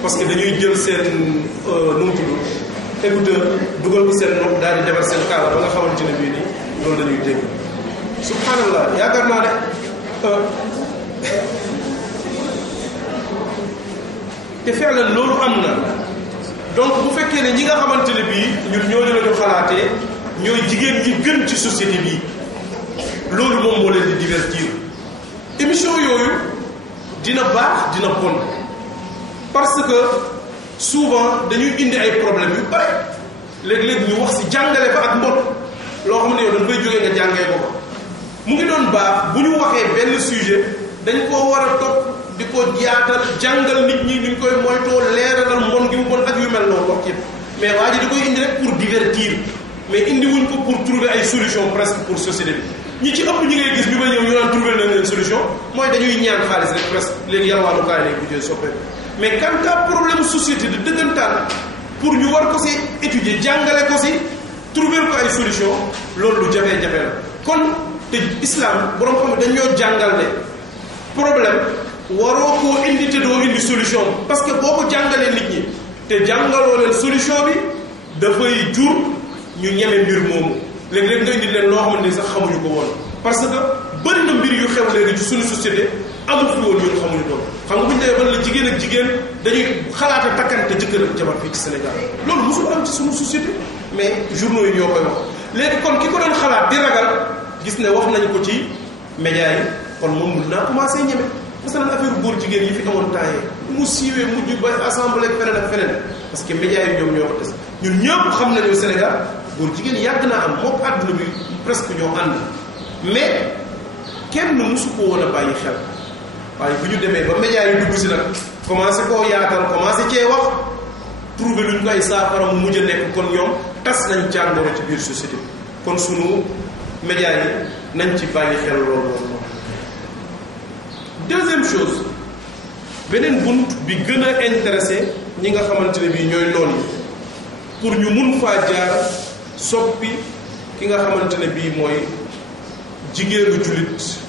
parce que dañuy jël seen nu mu tudd écouteur dugal ko seen nopp daal di defar seen kaala ba nga xamante ne bii nii loolu la ñuy dégg subhanallah yaakaar naa ne te fekk loolu am na donc bu fekkee ne ñi nga xamante ne bii ñun ñooñu la ñu xalaatee ñooy jigéen ñi gën ci société bii loolu moom moo leen di divertir émission yooyu dina baax dina bon parce que souvent dañuy indi ay problèmes yu bare léeg-léeg ñu wax ci jàngale fa ak mbon loo xam ne yow dañ koy jógee nga jàngee ko mu ngi doon baax bu ñu waxee benn sujet dañ koo war a topp di ko jaatal jàngal nit ñi ñu koy moytoo leeralal mbon gi mu bon ak yu mel noonu wax ci mais waa ji di koy indi rek pour divertir mais indi wuñ ko pour trouver ay solution presque pour société bi ñi ci ëpp ñi ngay gis ñu may ñëw ñu naan trouver nañ leen solution mooy dañuy ñaan xaalis rek presque léegi yalwaanu kaay léegi bu jël soppee mais quant à problème société de dëggantaan pour ñu war ko si étudier jàngale ko si trouver ko ay solution loolu lu jafe-jafe la kon te islam borom xam ne dañoo jàngal ne problème waroo koo indi te doo indi solution parce que boo ko jàngalee nit ñi te jàngaloo leen solution bi dafay jur ñu ñeme mbir moomu léeg-léeg nga indi leen loo xamante ni sax xamuñu ko woon parce que bëri na mbir yu xew léegi ci suñu société amul fi woon ñun xamuñu ko xam nga bu ñu demee ba la jigéen ak jigéen dañuy xalaat a takkante jëkkër ak jabar fii ci Sénégal loolu mosul am ci suñu société mais journaux yi ñoo koy wax léegi kon ki ko doon xalaat di ragal gis ne wax nañu ko ci médias yi kon moom mun naa commencé ñeme parce que affaire góor jigéen yi fi amoon temps yi mu siiwee mujj ba assemblée ak feneen ak feneen parce que médias yi ñoom ñoo ko des ñun ñëpp xam nañu Sénégal góor jigéen yàgg naa am mook àdduna bi presque ñoo ànd mais kenn mësu ko woon a bàyyi xel waaye bu ñu demee ba médias yi dugg si nag commencé koo yaatal commencé cee wax trouver luñ koy saafara mu mujj a nekk kon ñoom tas nañ jàngoro ci biir société kon sunu médias yi nañ ci bàyyi xel loolu. deuxième chose beneen bunt bi gën a intéressé ñi nga xamante ne bii ñooy noon yi pour ñu mun faa jaar soppi ki nga xamante ne bii mooy jigéenu jullit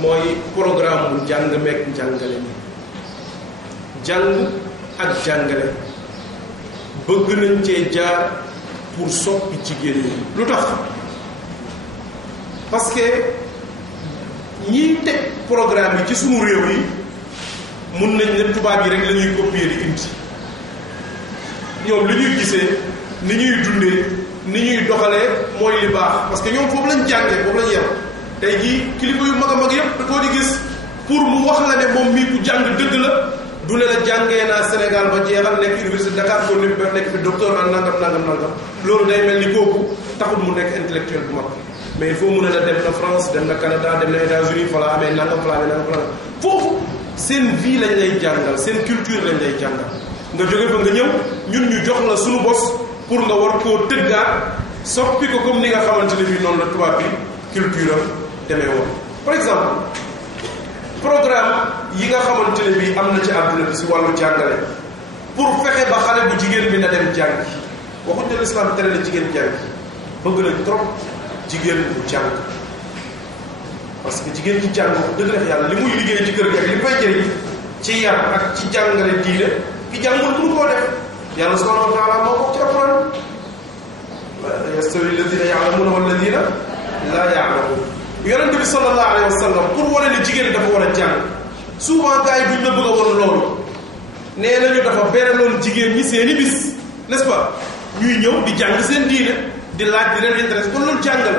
mooy programme bu jàng meek njàngale mi jàng ak jàngale bëgg nañ cee jaar pour soppi jigéen ñi lu tax parce que ñiy teg programme yi ci sunu réew yi mun nañ ne tubaab yi rek la ñuy copier di indi ñoom li ñuy gisee ni ñuy dundee ni ñuy doxalee mooy li baax parce que ñoom foofu lañ jàngee foofu lañ yem tey jii kilifa yu mag a mag yëpp da koo di gis pour mu wax la ne moom mii ku jàng dëgg la du ne la jàngee naa Sénégal ba jeexal nekk université Dakar ko nekk fi docteur en nangam loolu day mel ni kooku taxul mu nekk intellectuel bu mag mais il faut mu ne la dem na France dem na Canada dem na États-Unis fa la amee nangam fa la amee nangam fa la foofu seen vie lañ lay jàngal seen culture lañ lay jàngal nga jóge fa nga ñëw ñun ñu jox la suñu bos pour nga war koo tëggaat soppi ko comme ni nga xamante ne bii noonu la tubaab bi culture am demee woon. par exemple programme yi nga xamante ne bii am na ci àdduna bi si wàllu jàngale pour fexe ba xale bu jigéen bi na dem jàngi waxuñ ne l'islam tere na jigéen jàngi bëgg nañ trop jigéen bu jàng parce que jigéen ci jàng dëgg def yàlla li muy liggéey ci kër gi ak li koy jëriñ ci yar ak ci jàngale diine ki jàngul mënu koo def yàlla subhanahu wa taala moo ko ci alquran yastawi alladina ya'lamuna walladina la ya'lamun yonent bi sallallahu alayhi wa sallam pour wane ne jigéen dafa war a jàng souvent gars yi duñ la bëgg a won loolu nee nañu dafa beraloon jigéen ñi seeni bis n'est-ce pas ñuy ñëw di jàng seen diine di laaj di leen intéressé kon loolu jàng la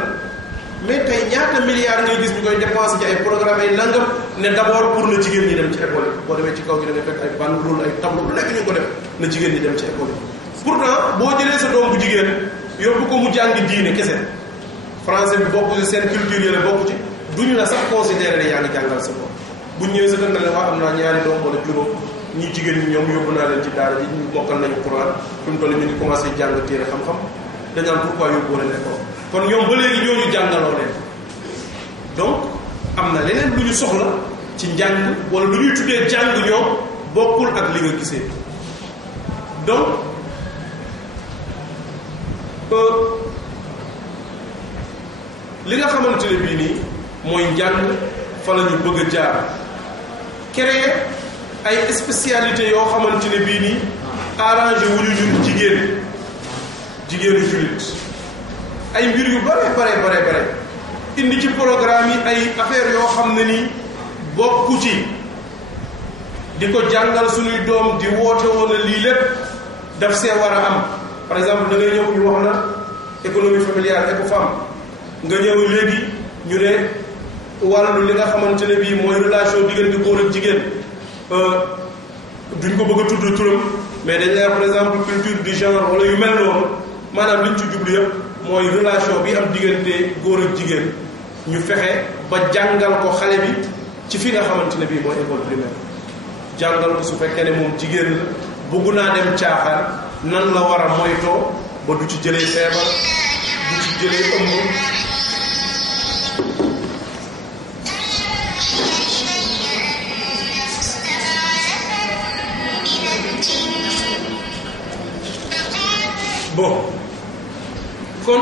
mais tey ñaata milliards ngay gis ñu koy dépensé ci ay programme ay nangam ne d'abord pour na jigéen ñi dem ci école yi boo demee ci kaw gi da ngay fekk ay banderole ay tableau bu nekk ñu ko def na jigéen ñi dem ci école yi pourtant boo jëlee sa doom bu jigéen yóbbu ko mu jàngi diine kese français bi bokk ci seen culture yële bokk ci duñu la sax considéré ne yaa ngi jàngal sa bopp bu ñëwee sa kër na ne waa am naa ñaari doom wala juróom ñi jigéen ñi ñoom yóbbu naa leen ci daara ji ñu mokkal nañu Quran fi mu toll ñu ngi commencé jàng téere xam-xam dañaan pourquoi yóbbu leen école kon ñoom ba léegi ñooñu jàngaloo leen donc am na leneen lu ñu soxla ci njàng wala lu ñuy tuddee jàng ñoom bokkul ak li nga gisee donc li nga xamante ne bii nii mooy njàng fa la ñu bëgg a jaar créer ay spécialité yoo xamante ne bii nii arrangé wu ñu ñun jigéenu jullit ay mbir yu bare indi ci programme yi ay affaire yoo xam ne nii bokku ci di ko jàngal suñuy doom di woote woon na lii lépp daf see war a am par exemple da ngay ñëw ñu wax la économie familiale éco-femme nga ñëw léegi ñu ne wàllu li nga xamante ne bii mooy relation diggante góor ak jigéen duñ ko bëgg a tudd turam mais dañ lay par exemple culture du genre wala yu mel noonu maanaam liñ ci jublu yëpp mooy relation bi am diggante góor ak jigéen ñu fexe ba jàngal ko xale bi ci fi nga xamante ne bii mooy école primaire jàngal ko su fekkee ne moom jigéen la bëgg naa dem caaxaan nan la war a moytoo ba du ci jëlee feebar du ci jëlee ëmb bon kon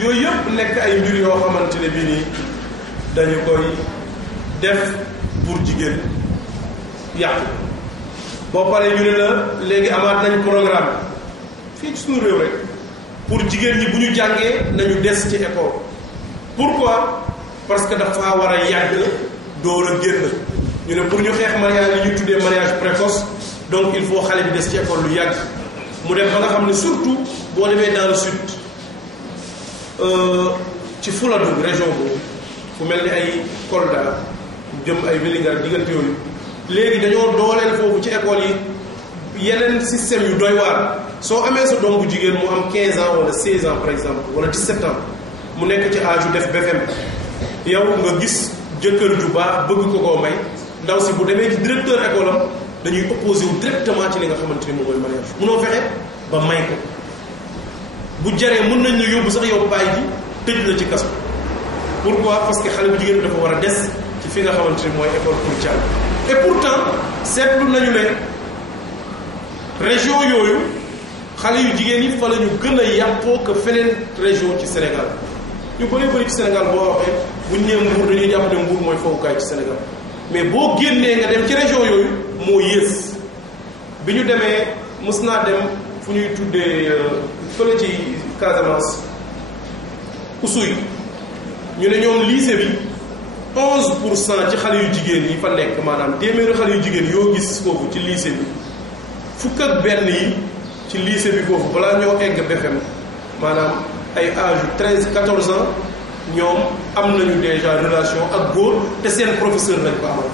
yooyu yëpp nekk ay mbir yoo xamante ne bii nii dañu koy def pour jigéen yàqu boo paree ñu ne la léegi amaat nañ programme fii ci suñu réew rek pour jigéen ñi bu ñu jàngee nañu des ci école pourquoi parce que dafa war a yàgg door a génn ñu ne pour ñu xeex mariage yi ñu tuddee mariage précoce donc il faut xale bi des ci école lu yàgg mu dem ba nga xam ne surtout boo demee dans le sud ci Fuladu région boobu fu mel ni ay Kolda jëm ay Vélingara diggante yooyu léegi dañoo dooleel foofu ci école yi yeneen système yu doy waar soo amee sa doom bu jigéen mu am 15 ans wala 16 ans par exemple wala 17 ans mu nekk ci âge yu def BFEM yow nga gis jëkkër ju baax bëgg ko koo may ndaw si bu demee ci directeur école am dañuy opposé wu directement ci li nga xamante ni moom mooy mariage munoo fexe ba may ko bu jaree mën nañ la yóbbu sax yow baay ji tëj la ci kaso pourquoi parce que xale bu jigéen bi dafa war a des ci fi nga xamante ni mooy école pour jàng et pourtant seetlu nañu ne région yooyu xale yu jigéen yi fa la ñu gën a yàqoo que feneen région ci Sénégal ñu bëri ci Sénégal boo waxee bu ñu nee Mbour dañuy jàpp ne Mbour mooy fowukaay ci Sénégal mais boo génnee nga dem ci région yooyu moo yées bi ñu demee mës naa dem fu ñuy tuddee fële ci Casamance Oussouye ñu ne ñoom lycée bi 11% ci xale yu jigéen yi fa nekk maanaam téeméeri xale yu jigéen yoo gis foofu ci lycée bi fukk ak benn yi ci lycée bi foofu balaa ñoo egg BFEM maanaam ay âge yu 13 14 ans ñoom am nañu déjà relation ak góor te seen professeur lañ ko amal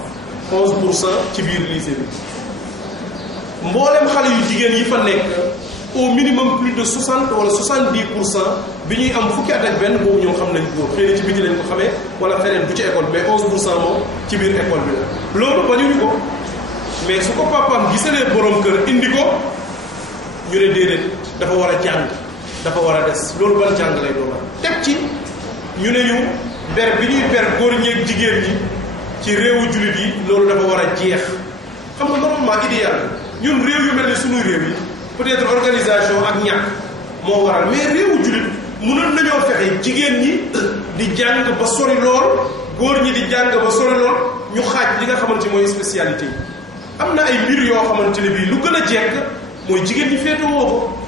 11% ci biir lycée bi mboolem xale yu jigéen yi fa nekk au minimum plus de 60 wala 70% bi ñuy am fukki at ak benn boobu ñoom xam nañ góor xëy na ci biti lañ ko xamee wala feneen bu ci école mais 11% moom ci biir école bi la loolu bañuñu ko mais su ko papaam gisalee borom kër indi ko ñu ne déedéet dafa war a jàng dafa war a des loolu ban jàng lay doon teg ci ñu ne ñu ber bi ñuy ber góor ñeeg jigéen ñi ci réewu jullit yi loolu dafa war a jeex xam nga normalement idéal ñun réew yu mel ni suñuy réew yi peut-être organisation ak ñàkk moo waral mais réewu jullit mënoon nañoo fexe jigéen ñi di jàng ba sori lool góor ñi di jàng ba sori lool ñu xaaj li nga xamante mooy spécialité yi am na ay mbir yoo xamante ne bii lu gën a jekk mooy jigéen ñi féetewoo ko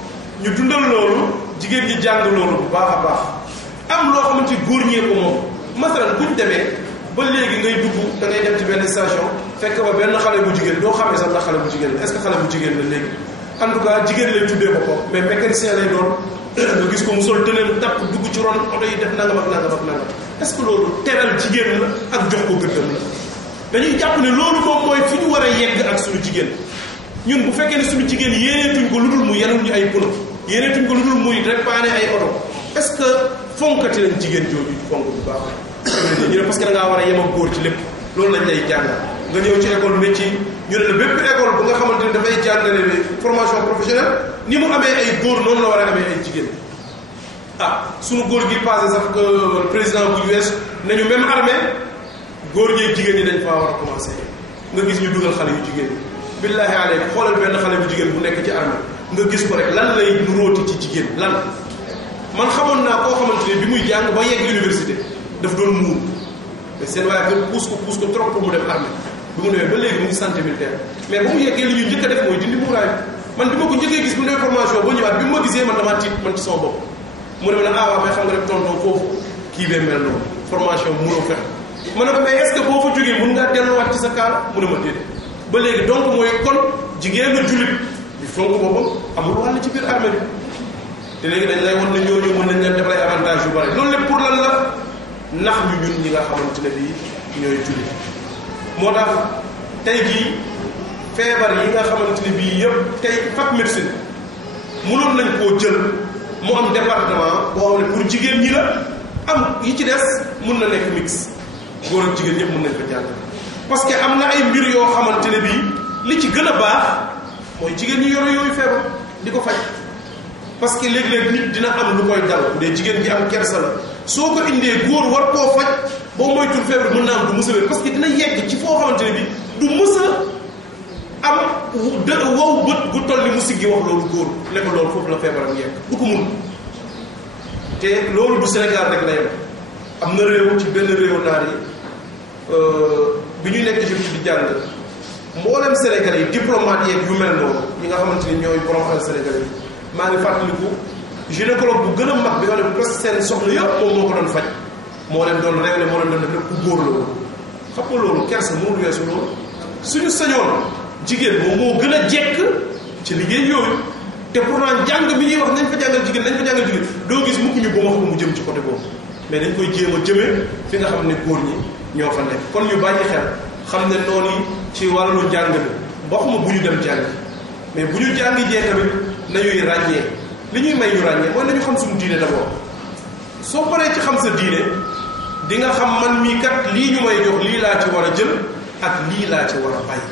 ñu dundal loolu jigéen ñi jàng loolu bu baax a baax am loo xamante góor ñee ko moom masalan buñ demee ba léegi ngay dugg da ngay dem ci benn station fekk ba benn xale bu jigéen doo xamee sax ndax xale bu jigéen la est-ce que xale bu jigéen la léegi en tout cas jigéen lay tuddee boppam mais mécanicien lay doon nga gis ko mu sol tëneem tapp dugg ci ron oto yi def nangam ak nangam ak nangam est-ce que loolu teral jigéen la ak jox ko gëddam la dañuy jàpp ne loolu moom mooy fi ñu war a yegg ak suñu jigéen ñun bu fekkee ne suñu jigéen yéeneetuñ ko lu dul mu yanul ñu ay pono yéeneetuñ ko lu dul muy réparer ay oto est-ce que fonkati lañ jigéen jooju fonk bu baax ñu ne parce que da ngaa war a yem ak góor ci lépp loolu lañ lay jàngal nga ñëw ci école métier ñu ne la bépp école bu nga xamante ne dafay jàngale formation professionnelle ni mu amee ay góor noonu la war a amee ay jigéen suñu góor gi passé sax que président bu US nañu même armée góor ñeeg jigéen ñi dañ faa war a commencé nga gis ñu dugal xale yu jigéen billahi aleyk xoolal benn xale bu jigéen bu nekk ci armée nga gis ko rek lan lay nuróoti ci jigéen lan man xamoon naa koo xamante ne bi muy jàng ba yegg université daf doon muur te seen waaye nga puus ko trop pour mu dem armée bi mu demee ba léegi mu ngi santé militaire mais ba mu yeggee li ñu njëkk a def mooy dindi muuraay man bi ma ko njëkkee gis bu demee formation ba ñëwaat bi mu ma gisee man damaa tiit man ci sama bopp mu ne ma ne waaw mais xam nga rek tonton foofu kii bee mel noonu formation bi mënoo fexe ma ne ko mais est-ce que boo fa jógee mën ngaa delluwaat ci sa kaala mu ne ma déedéet ba léegi donc mooy kon jigéen a jullit bi fonk boppam amul wàll ci biir armée bi te léegi dañ lay won ne ñooñu mën nañ leen defal ay avantage yu bari loolu lépp pour lan la ndax ñu ñun ñi nga xamante ne bii ñooy jullit moo tax tey jii feebar yi nga xamante ne bii yëpp tey fac médecine mënoon nañ koo jël mu am département boo xam ne pour jigéen ñi la am yi ci des mun na nekk mix góor ak jigéen ñëpp mun nañ ko jàng parce que am na ay mbir yoo xamante ne bii li ci gën a baax mooy jigéen ñi yore yooyu feebar di ko faj parce que léeg-léeg nit dina am lu koy dal bu dee jigéen ji am kersa la soo ko indee góor war koo faj boo moytul feebar mën naa am du mës a wér parce que dina yegg ci foo xamante ne bii du mës a am wow bët gu toll ni mu siggi wax loolu góor ne ko loolu foofu la feebaram yegg du ko mun te loolu du Sénégal rek la yem am na réew ci benn réew naar yi bi ñu nekk Égypte di jàng mboolem Sénégalais yi diplomate yeeg yu mel noonu ñi nga xamante ni ñooy borom xel Sénégalais yi maa ngi fàttaliku gynécologue bu gën a mag bi nga xam ne presque seen soxla yëpp moom moo ko doon faj moo leen doon réglé moo leen doon def lépp ku góor la woon xam nga loolu kersa mënul weesu loolu suñu sañoon jigéen moom moo gën a jekk ci liggéey yooyu te pourtant jàng mi ñuy wax nañ fa jàngal jigéen nañ fa jàngal jigéen doo gis mukk ñu ba wax ko mu jëm ci côté boobu mais dañ koy jéem a jëmee fi nga xam ne góor ñi ñoo fa nekk kon ñu bàyyi xel xam ne noonu yi ci wàllu jàng bi waxuma bu ñu dem jàng mais bu ñu jàngi jee tamit nañuy ràññee li ñuy may ñu ràññee mooy nañu xam suñu diine d'abord soo paree ci xam sa diine di nga xam man mii kat lii ñu may jox lii laa ci war a jël ak lii laa ci war a bàyyi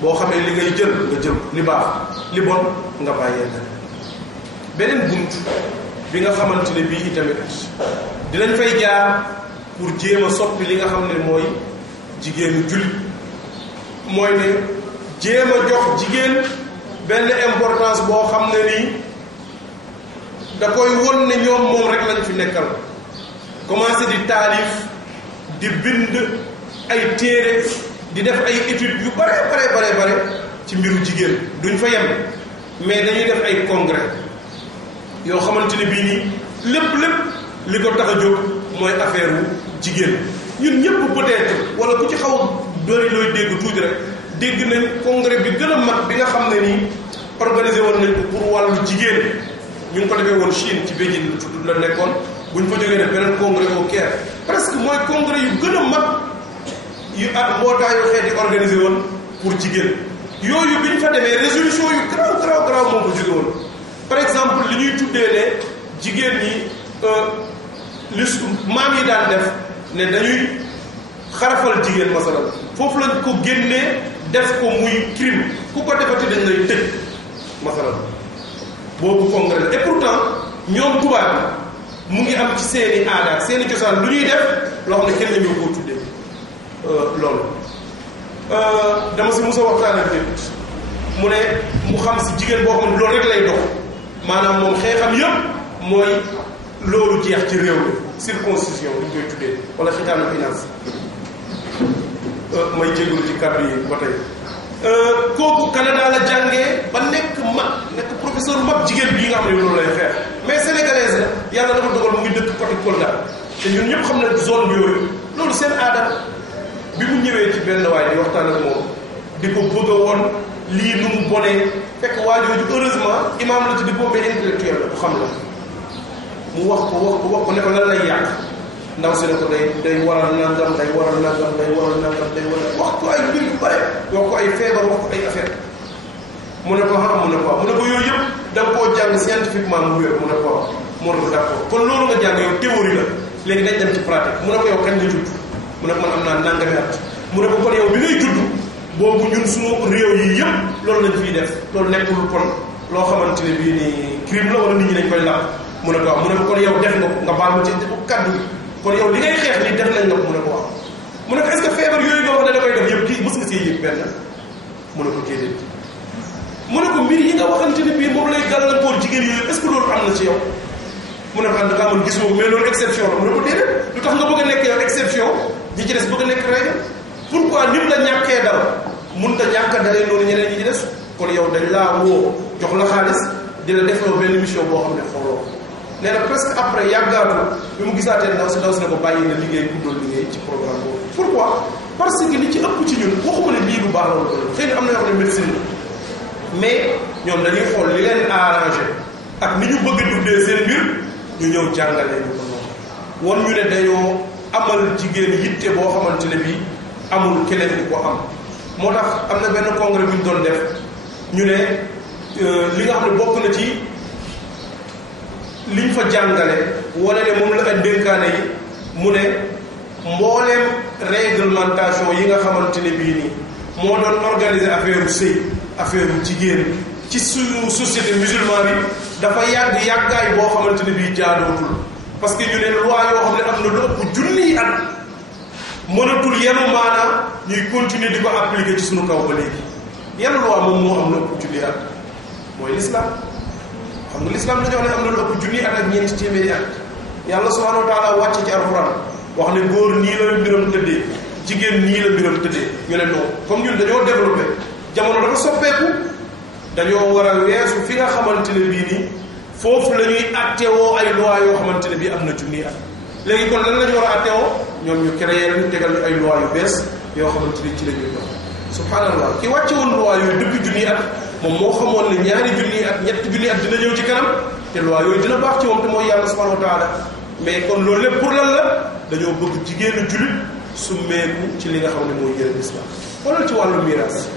boo xamee li ngay jël nga jël li baax li bon nga bàyyee na beneen bunt bi nga xamante ne bii itamit dinañ fay jaar pour jéem a soppi li nga xam ne mooy jigéenu jullit mooy ne jéem a jox jigéen benn importance boo xam ne nii da koy won ne ñoom moom rek lañ fi nekkal commencé di taalif di bind ay téere di def ay études yu bare ci mbiru jigéen duñ fa yem mais dañuy def ay congrès yoo xamante ne bii nii lépp li ko tax a jóg mooy affaire wu jigéen ñun ñëpp peut-être wala ku ci xaw a doy looy dégg tuuti rek dégg nañ congrès bi gën a mag bi nga xam ne nii organisé woon nañ ko pour wàllu jigéen ñu ngi ko defee woon Chine ci Beijing la nekkoon bu ñu fa jógee def beneen congrès au Caire presque mooy congrès yu gën a mag yu ak mbootaayu xeeti organisé woon pour jigéen yooyu bi ñu fa demee résolution yu garaaw moo ko jóge woon par exemple li ñuy tuddee ne jigéen ñi li maam yi daan def ne dañuy xarafal jigéen masalan foofu lañ ko génnee def ko muy crime ku ko defati dañ lay tëj masalan boobu congrès et pourtant ñoom tubaab bi mu ngi am ci seeni aada ak seeni cosaan lu ñuy def loo xam ne kenn la ñoo koo tuddee loolu dama si musa waxtaan ak nit mu ne mu xam si jigéen boo xam ne loolu rek lay dox maanaam moom xeexam yëpp mooy loolu jeex ci réew mi circoncision bu ñu koy tuddee wala xitaanu finance may jégalu ci kàddu yi ba tey kooku Canada la jàngee ba nekk professeur mag jigéen bii nga xam ne loolu lay xeex mais sénégalaise la yàlla dafa dogal mu ngi dëkk côté Kolda te ñun ñëpp xam ne zone bi yooyu loolu seen aada bi mu ñëwee ci benn waay di waxtaan ak moom di ko bëgg a woon lii nu mu bonee fekk waajooju heureusement imam la ci di bombé intellectuel la bu xam la mu wax ko ne ko lan lay yàq ndaw si ne ko day waral nangam day waral nangam day waral nangam day waral wax ko ay mbir yu bare wax ko ay feebar wax ko ay affaire mu ne ko mu ne ko yooyu yëpp da nga koo jàng scientifiquement mu wér mu ne ko moo ne ko d'accord kon loolu nga jàng yow théorie la léegi dañ dem ci pratique mu ne ko yow kañ nga judd mu ne ko man am naa nangami at mu ne ko kon yow bi ngay judd boobu ñun suñu réew yi yëpp loolu lañ fiy def loolu nekkul kon loo xamante ne bii nii crime la wala nit ñi dañ koy làq mu ne ko waaw mu ne ko kon yow def nga ko nga baal ma ci kaddu gi kon yow li ngay xeex nii def nañ nga ko mu ne ko waaw mu ne ko est-ce que feebar yooyu nga wax ne da koy def yëpp kii mës nga see yëg benn mu ne ko déedéet mu ne ko mbir yi nga waxante ne bii moom lay gàllankoor jigéen yooyu est-ce que loolu am na ci yow mu ne ko en tout cas man gisuma ko mais loolu exception la mu ne ko déedéet lu tax nga bëgg a nekk yow exception ñi ci des bëgg a nekk règle pourquoi nit la ñàkkee dara mun ta ñàkk a dalee noonu ñeneen ñi ci des kon yow dañ laa woo jox la xaalis di la defloo benn mission boo xam ne xooloo nee na presque après yàggaatu bi mu gisaatee ndaw si ne ko bàyyi na liggéey ku doon liggéey ci programme boobu pourquoi parce que li ci ëpp ci ñun waxuma ne lii lu baax la wala xëy na am na yoo xam ne médecine la mais ñoom dañuy xool li leen arrangé ak ni ñu bëgg a dundee seen mbir ñu ñëw jàngalee ñu ko noonu won ñu ne dañoo amal jigéen yitte boo xamante ne bii amul keneen di ko am moo tax am na benn congrès bu ñu doon def ñu ne li nga xam ne bokk na ci liñ fa jàngale wala ne moom la ay dénkaane yi mu ne mbooleem réglementation yi nga xamante ne bii nii moo doon organiser affaire sëy affaire jigéen ci suñu société musulmane bi dafa yàggaay boo xamante ne bii jaadootul parce que ñu ne loi yoo xam ne am na lu ëpp junniy at mënatul yenu maanaam ñuy continuer di ko appliquer ci suñu kaw ba léegi yan loi moom moo am lu ëpp junniy at mooy l'islam xam nga l'islam dañoo ne am na lu ëpp junniy at ak ñeenti téeméeri at yàlla subhanahu wa taala wàcce ci alxuraan wax ne góor nii la mbiram tëddee jigéen nii la mbiram tëddee ñu ne non comme ñun dañoo développé jamono dafa soppeeku dañoo war a weesu fi nga xamante ne bii nii foofu la ñuy attewoo ay loi yoo xamante ne bii am na junniy at léegi kon lan la ñu war a attewoo ñoom ñu créé ñu tegal ñu ay loi yu bees yoo xamante ni ci la ñuy dox subhanallah ki wàcce woon loi yooyu depuis junniy at moom moo xamoon ne ñaari junniy at ñetti junniy at dina ñëw ci kanam te loi yooyu dina baax ci moom te mooy yàlla subhanahu wa taala mais kon loolu lépp pour lan la dañoo bëgg jigéenu julit su meeku ci li nga xam ne mooy yëre islam wala ci wàllu miraas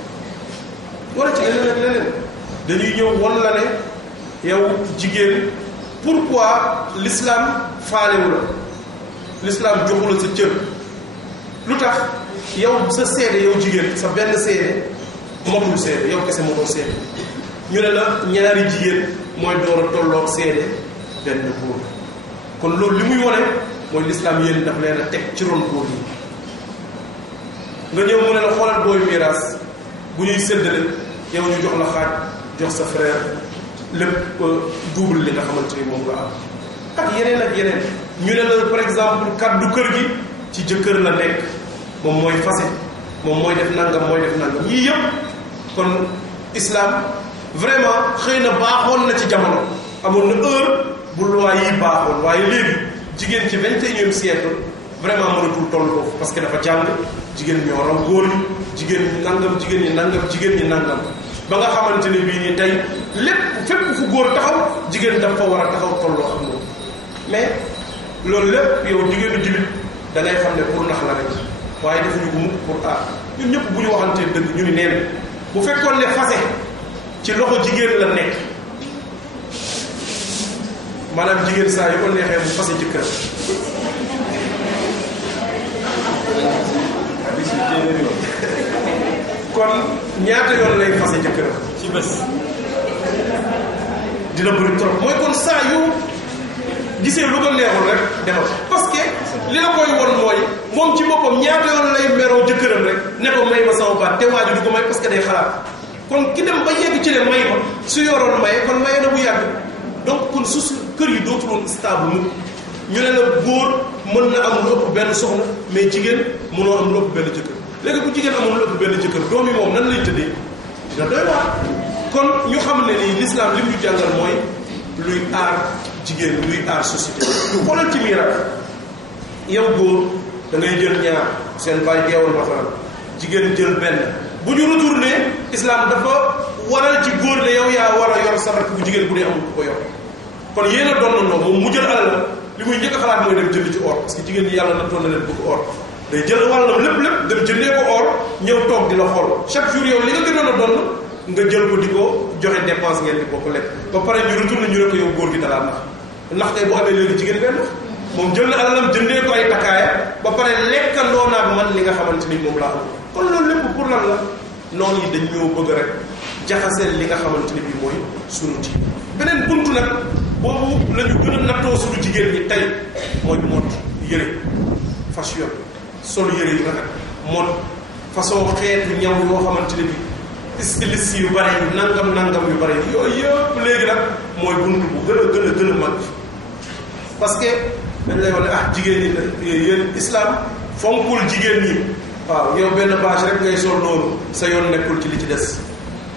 wala ci leneen ak leneen dañuy ñëw won la ne yow jigéen pourquoi l'islam faalewu la l'islam joxu la sa cër lu tax yow sa seede yow jigéen sa benn seede motul seede yow kese motoo seede ñu ne la ñaari jigéen mooy door a tolloog seede benn góor kon loolu li muy wone mooy l'islam yéen daf leen a teg ci ron góor yi nga ñëw mu ne la xoolal booy miraas bu ñuy séddale yow ñu jox la xaaj jox sa frère lépp double li nga xamante ni moom nga am ak yeneen ñu ne la par exemple kaddu kër gi ci jëkkër la nekk moom mooy fase moom mooy def nangam yii yëpp kon islam vraiment xëy na baaxoon na ci jamono amoon na heure bu loi yi baaxoon waaye léegi jigéen ci 21e siècle vraiment mënatul toll foofu parce que dafa jàng jigéen ñoo raw góor ñi jigéen ñi nangam ba nga xamante ne bii nii tey lépp fépp fu góor taxaw jigéen daf fa war a taxaw tolloo ak moom mais loolu lépp yow jigéenu jullit da ngay xam ne pour nax la rek waaye defuñu ko mukk pour ñun ñëpp bu ñu waxantee dëgg ñu ni neen bu fekkoon ne fase ci loxo jigéen la nekk maanaam jigéen saa yu ko neexee mu fase jëkkëram kon ñaata yoon lay fase jëkkëram ci bés dina bëri trop mooy kon saa yu gisee lu ko neexul rek demal parce que li la koy won mooy moom ci boppam ñaata yoon lay meroo jëkkëram rek ne ko may ma sama baat te waaju du ko may parce que day xalaat kon ki dem ba yegg ci ne may ma su yoroon maye kon maye na bu yàgg donc kon su kër yi dootul woon stable mukk ñu ne la góor mën na am lu ëpp benn soxna mais jigéen mënoo am lu ëpp benn jëkkër léegi bu jigéen amul lu ëpp benn jëkkër doom yi moom nan lay tëddee dina doy waar kon ñu xam ne nii l'islam li mu ñu jàngal mooy luy aar jigéen luy aar société xoolal ci miraas yow góor da ngay jël ñaar seen baay deewal masalan jigéen jël benn bu ñu retourné islam dafa waral ci góor ne yow yaa war a yor sa rakk bu jigéen bu dee amul ku ko yor kon yéen a doon na moom mu jël alal li muy njëkk a xalaat mooy dem jënd ci or parce que jigéen ñi yàlla nattoon na leen bëgg or day jël wàllam lépp dem jëndee ko or ñëw toog di la xool chaque jour yow li nga gënoon a doon nga jël ko di ko joxe dépense ngeen di bokk lekk ba pare ñu retourné ñu ne ko yow góor gi dalaa ndax tey bu amee léegi jigéen benn moom jël na alalam jëndee ko ay takkaaya ba pare lekkandoo naa man li nga xamante ni moom laa am kon loolu lépp pour lan la noonu yi dañ ñoo bëgg rek jaxaseel li nga xamante ni bii mooy sunu ji beneen buntu nag boobu la ñu gën a nattoo suñu jigéen ñi tey mooy mode yëre fashion sol yëre yi rafet mode façon xeetu ñaw yoo xamante ne bi styliste yu bare yu nangam yu bare yooyu yëpp léegi nag mooy buntu bu gën a mag parce que dañ lay wax ne jigéen ñi yéen islam fonkul jigéen ñi waaw yow benn bâche rek ngay sol noonu sa yoon nekkul ci li ci des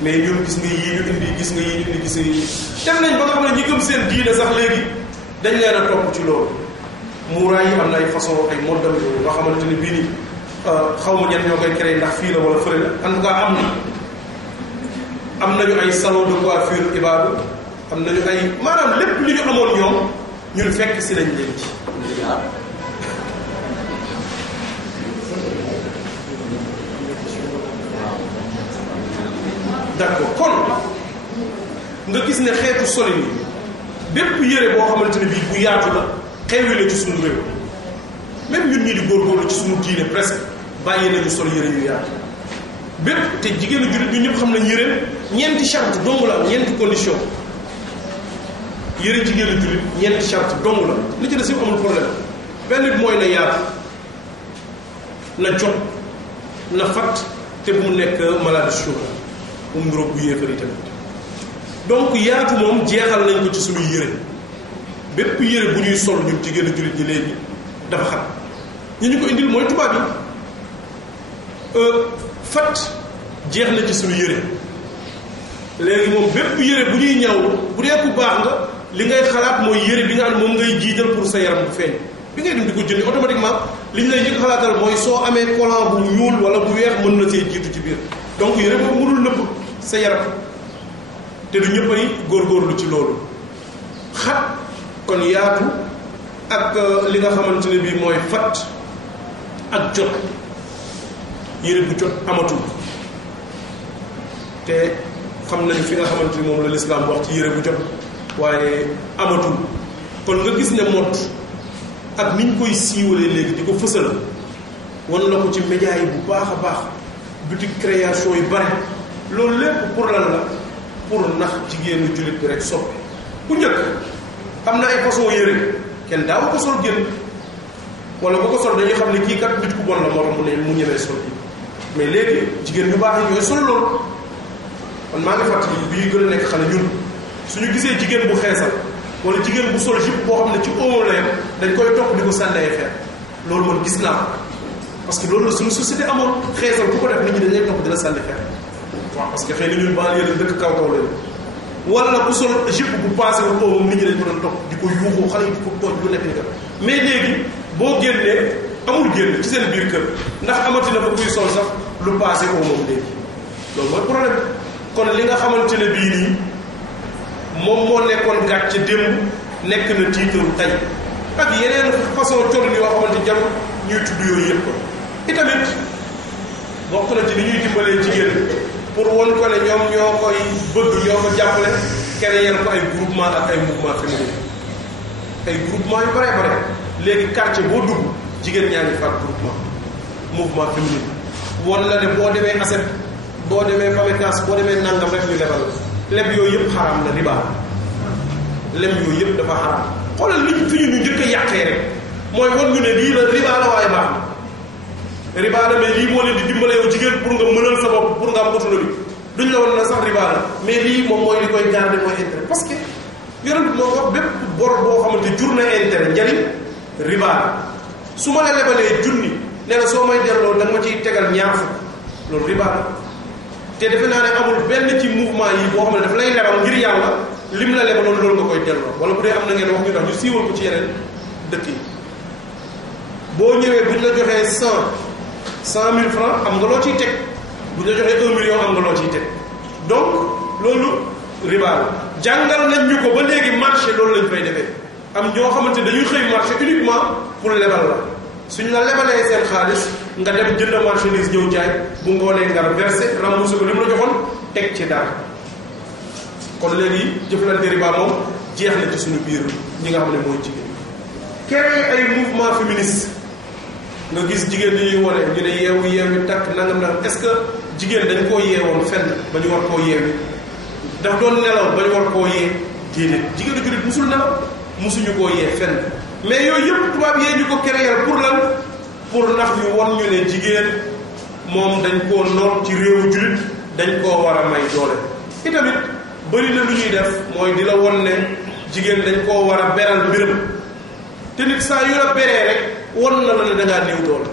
mais ñun gis nga yii ñu indi gis nga yii ñu indi gis nga yii dem nañ ba nga xam ne ñi gëm seen diine sax léegi dañ leen a topp ci loolu muuraay yi am na ay façon ay moddam yooyu nga xamante ni bii nii xaw ma ñenn ñoo koy créé ndax fii la wala fële la en tout cas am nañu ay salon de coiffure ibaadu am nañu ay maanaam lépp li ñu amoon ñoom ñun fekk si lañ leen ci d'accord kon nga gis ne xeetu solin yi bépp yére boo xamante ne bii bu yaatu la xewi la ci suñu réew même ñun ñii di góorgóorlu ci suñu diine presque bàyyi nañu sol yére yu yaatu bépp te jigéenu jullit ñu ñëpp xam nañ yére ñeenti charte dong la ñeenti condition yére jigéenu jullit ñeenti charte dong la li ci des yëpp amul problème benn bi mooy na yaatu na jot na fat te bu mu nekk malade chaud bu mu niroog bu yéefari tamit donc yaatu moom jeexal nañ ko ci suñuy yére bépp yére bu ñuy sol ñun jigéenu jullit ñi léegi dafa xam ñu ko indil mooy tubaab yi fat jeex na ci suñu yére léegi moom bépp yére bu ñuy ñaw bu dee ku baax nga li ngay xalaat mooy yére bi nga xam ne moom ngay jiital pour sa yaram bu feeñ bi ngay dem di ko jëndi automatiquement li ñu lay njëkk xalaatal mooy soo amee collant bu ñuul wala bu weex mën na see jiitu ci biir donc yére boobu mënul nëbb sa yaram te du ñëpp ay góorgóorlu ci loolu xat kon yaatu ak li nga xamante ne bii mooy fat ak jot yére bu jot amatul te xam nañ fi nga xamante ni moom la lislaam wax ci yére bu jot waaye amatul kon nga gis ne mot ak niñ koy siiwalee léegi di ko fësal wan la ko ci média yi bu baax a baax boutique création yu bare loolu lépp pour lan la pour nax jigéenu jullit bi rek soppi bu njëkk am na ay façon yére kenn daaw ko sol génn wala bu ko sol dañuy xam ne kii kat nit ku bon la moo tax mu ñemee sol bi mais léegi jigéen ñu baax yi ñooy sol loolu kon maa ngi fàttali bii gën a nekk xale ñun suñu gisee jigéen bu xeesal wala jigéen bu sol jupe boo xam ne ci óomo la yem dañ koy topp di ko sànni ay xeer loolu man gis naa ko parce que loolu la suñu société amoon xeesal ku ko def nit ñi dañuy topp di la sànni xeer waaw parce que xëy na ñun banlieue lañ dëkk kaw lañu wala ku sol jupe bu passé wu óomo nit ñi dañ ko doon topp di ko yuuxoo xale yi di ko tooj lu nekk ni ka mais léegi boo génnee amul génn ci seen biir kër ndax amati na fa kuy sol sax lu passé óomo léegi loolu mooy problème kon li nga xamante ne bii nii moom moo nekkoon gàcce démb nekk na tiitaru tey ak yeneen façon colin yoo xamante jarul ñuy tudd yooyu yëpp ko itamit bokk na ci li ñuy dimbalee jigéen pour won ko ne ñoom ñoo koy bëgg ñoo ko jàppale créer ko ay groupement ak ay mouvement féminin ay groupement yu bare bare léegi quartier boo dugg jigéen ñaa ngi fat mouvement féminin won la ne boo demee aset boo demee Pamecas boo demee nangam rek ñu lebal leb yooyu yëpp xaraam na riba leb yooyu yëpp dafa xaraam xoolal liñ fi ñu njëkk a yàqee rek mooy wan ñu ne lii la riba la waaye baax na riba la mais lii moo leen di dimbale yow jigéen pour nga mënal sa bopp pour nga am autonomie duñ la wan na sax riba la mais lii moom mooy li koy garder mooy intérêt parce que yonent moo ko bépp bor boo xamante jur na intérêt njariñ riba su ma la lebalee junni nee na soo may delloo da nga ma ciy tegal ñaar fukk loolu riba la te defe naa ne amul benn ci mouvement yi boo xam ne daf lay lebal ngir yàlla lim la lebaloon loolu nga koy delloo wala bu dee am na ngeen wax ñu tax ñu siiwal ko ci yeneen dëkk yi boo ñëwee bu ñu la joxee 100 000 francs am nga loo ciy teg bu ñu la joxee 1 million am nga loo ciy teg donc loolu riba la jàngal nañ ñu ko ba léegi marché loolu lañ fay defee am ñoo xamante dañuy xëy marché uniquement pour lebal la suñ la lebalee seen xaalis nga dem jënd marchandise ñëw jaay bu ngoonee nga versé remboursé ko li mu la joxoon teg ci dara kon léegi jëflante riba moom jeex na ci suñu biir ñi nga xam ne mooy jigéen créé ay mouvement féministe nga gis jigéen ñi ñuy wone ñu ne yeewu takk nangam nangam est-ce que jigéen dañ koo yeewoon fenn ba ñu war koo yeewi daf doon nelaw ba ñu war koo yee déedéet jigéenu jullit musul nelaw musuñu koo yee fenn mais yooyu yëpp tubaab yee ñu ko créé pour lan pour ndax ñu won ñu ne jigéen moom dañ koo noot ci réewu jullit dañ koo war a may doole itamit bëri na lu ñuy def mooy di la won ne jigéen dañ koo war a beral mbiram te nit saa yu la beree rek won na la ne dangaa néew doole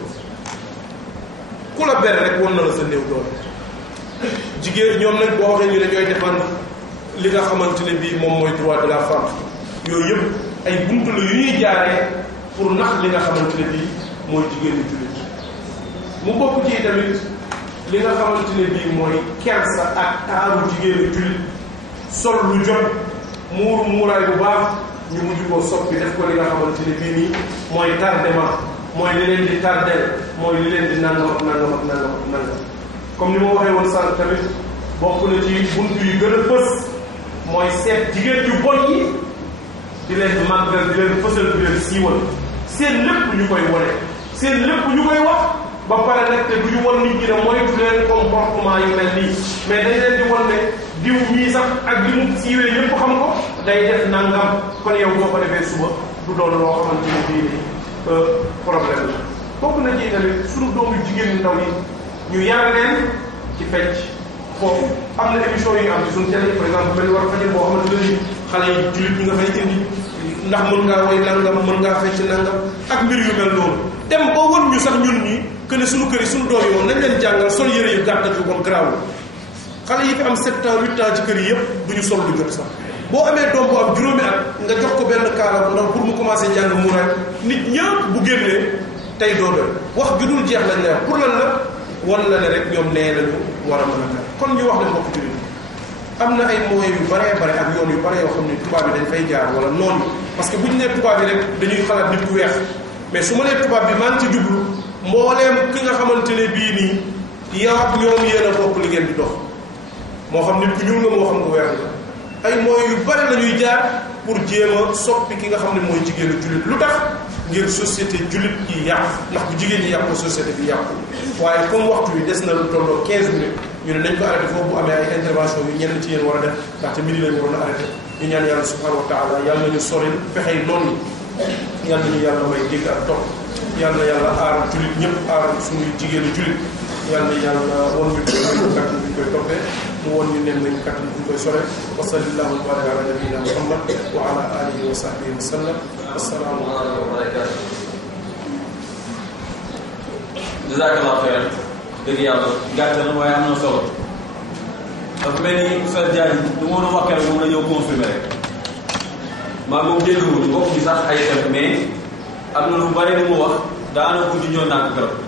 ku la bere rek won na la sa néew doole jigéen ñoom nag boo waxee ñu ne ñooy défendre li nga xamante ne bii moom mooy droit de la femme yooyu yëpp ay buntu la yu ñuy jaaree pour nax li nga xamante ne bii mooy jigéenu jullit mu bokk ci tamit li nga xamante ne bii mooy kersa ak taaru jigéenu jullit sol lu jot muuru muuraay bu baax ñu mujj koo soppi def ko li nga xamante ne bii nii mooy tardement mooy li leen di tardel mooy li leen di nangam ak nangam ak nangam ak nangam comme ni ma waxee woon sànq tamit bokk na ci buntu yu gën a fës mooy seet jigéen yu bon yi di leen màggal di leen fësal di leen siiwal seen lépp ñu koy wone seen lépp ñu koy wax ba pare nag te du ñu won nit ñi ne moytu leen comportement yu mel nii mais dañ leen di won ne diw mii sax ak li mu siiwee ñëpp xam ko day def nangam kon yow boo ko defee suba du doon loo xamante ne bii problème la bokk na ci tamit suñu doomu jigéen ñi ndaw yi ñu yar leen ci fecc foofu am na émission yi am ci suñu télé par exemple mel war fajal boo xamante ne xale yi jullit ñi nga fay indi ndax mën ngaa way nangam mën ngaa fecc nangam ak mbir yu mel noonu dem ba won ñu sax ñun ñi que ne suñu kër yi suñu doom yi moom nañ leen jàngal sol yëre yu gàtt ak yu bon garaawul xale yi fi am 7 ans 8 ans ci kër yi yëpp du ñu sol lu jot sax boo amee doom bu am juróomi at nga jox ko benn kaala bu ndaw pour mu commencé jàng muuraay nit ñëpp bu génnee tey doo doy wax ju dul jeex lañ lay wax pour lan la wan la ne rek ñoom nee nañu war a mën a tar kon ñu wax ne mbokk jullit am na ay moyens yu baree bare ak yoon yu bare yoo xam ne tubaab yi dañ fay jaar wala noonu parce que bu ñu nee tubaab yi rek dañuy xalaat nit ku weex mais su ma nee tubaab bi maa ngi ci jublu mbooleem ki nga xamante ne bii nii yow ak ñoom yéen a bokk li ngeen di dox moo xam nit ku ñuul nga moo xam nga weex nga ay moyens yu bare la ñuy jaar pour jéem a soppi ki nga xam ne mooy jigéenu jullit lu tax ngir société jullit yi yàqu ndax bu jigéen ñi yàqu société bi yàqu waaye comme waxtu bi des na lu tolloo 15 minutes ñu ne nañ ko arrêté foofu bu amee ay intervention yu ñenn ci yéen war a def ndaxte midi lañu waroon a arrêté ñu ñaan yàlla subhanahu wa taala yàlla nañu soril pexey noonu yàlla nañu yàlla may dégg ak topp yàlla na yàlla aar jullit ñëpp aar suñuy jigéenu jullit yàlla na yàlla won ñu kàttan bi ñu koy toppee mu won ñu nen nañu kàttan bi ñu koy sore wa sallallahu wa baraka ala nabiyina muhammad wa ala alihi wa sahbihi wa sallam assalaamu aleykum wa barakatuh jazakallahu xeyran dëgg yàlla gàtt na waaye am na solo dafa mel ni Oustaz Diagne du ma doon wax keroog moom la ñëw confirmer rek maa moom dégluwul bokk bi sax ay def mais am na lu bari lu mu wax daana ko junjoon naa ko keroog